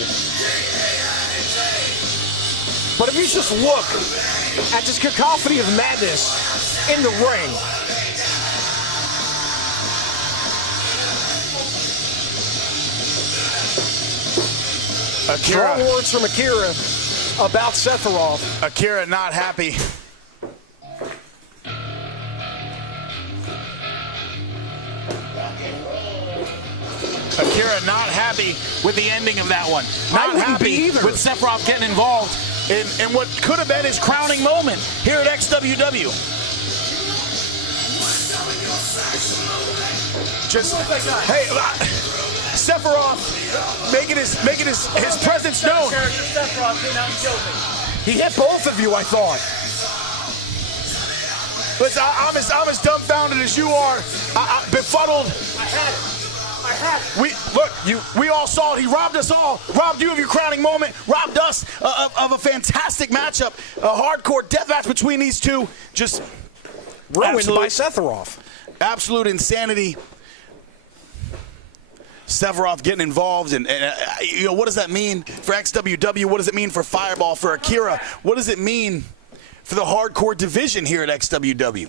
But if you just look at this cacophony of madness in the ring, Akira. Strong words from Akira about Sephiroth. Akira not happy. Akira not happy with the ending of that one. Not happy with Sephiroth getting involved in what could have been his crowning moment here at XWW. Just, hey, Sephiroth making his presence known. He hit both of you, I thought. Listen, I'm as dumbfounded as you are. Befuddled. I had it. We all saw it. He robbed us all. Robbed you of your crowning moment. Robbed us of a fantastic matchup. A hardcore death match between these two. Just ruined by Sephiroth. Absolute insanity. Sephiroth getting involved, and what does that mean for XWW? What does it mean for Fireball, for Akira? What does it mean for the hardcore division here at XWW?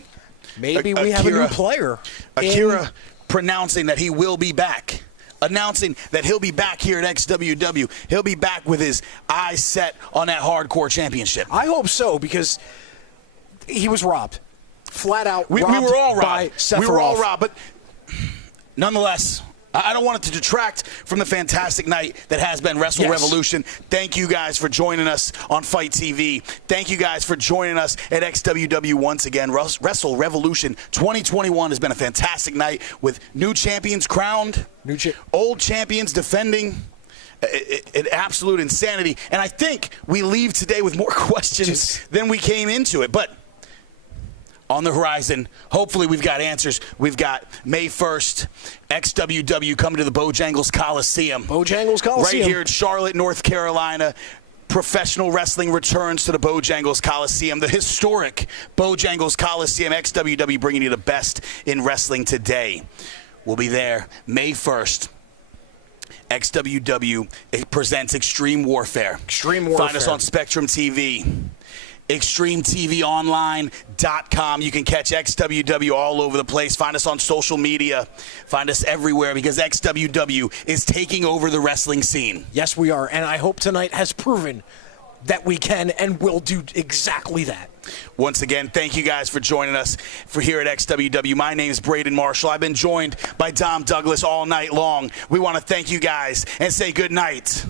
Maybe we have a new player. Akira pronouncing that he will be back. Announcing that he'll be back here at XWW. He'll be back with his eyes set on that hardcore championship. I hope so, because he was robbed. Flat out we robbed were all robbed. by Sephiroth. We were all robbed, but nonetheless, I don't want it to detract from the fantastic night that has been Wrestle-Revolution. Thank you guys for joining us on Fight TV. Thank you guys for joining us at XWW once again. Wrestle-Revolution 2021 has been a fantastic night with new champions crowned, old champions defending. An absolute insanity. And I think we leave today with more questions than we came into it. But on the horizon, hopefully we've got answers. We've got May 1st, XWW coming to the Bojangles Coliseum. Bojangles Coliseum. Right here in Charlotte, North Carolina. professional wrestling returns to the Bojangles Coliseum, the historic Bojangles Coliseum. XWW bringing you the best in wrestling today. We'll be there May 1st. XWW presents Extreme Warfare. Extreme Warfare. Find us on Spectrum TV. XtremeTVOnline.com. You can catch XWW all over the place. Find us on social media. Find us everywhere because XWW is taking over the wrestling scene. Yes, we are. And I hope tonight has proven that we can and will do exactly that. Once again, thank you guys for joining us for here at XWW. My name is Braden Marshall. I've been joined by Dom Douglas all night long. We want to thank you guys and say good night.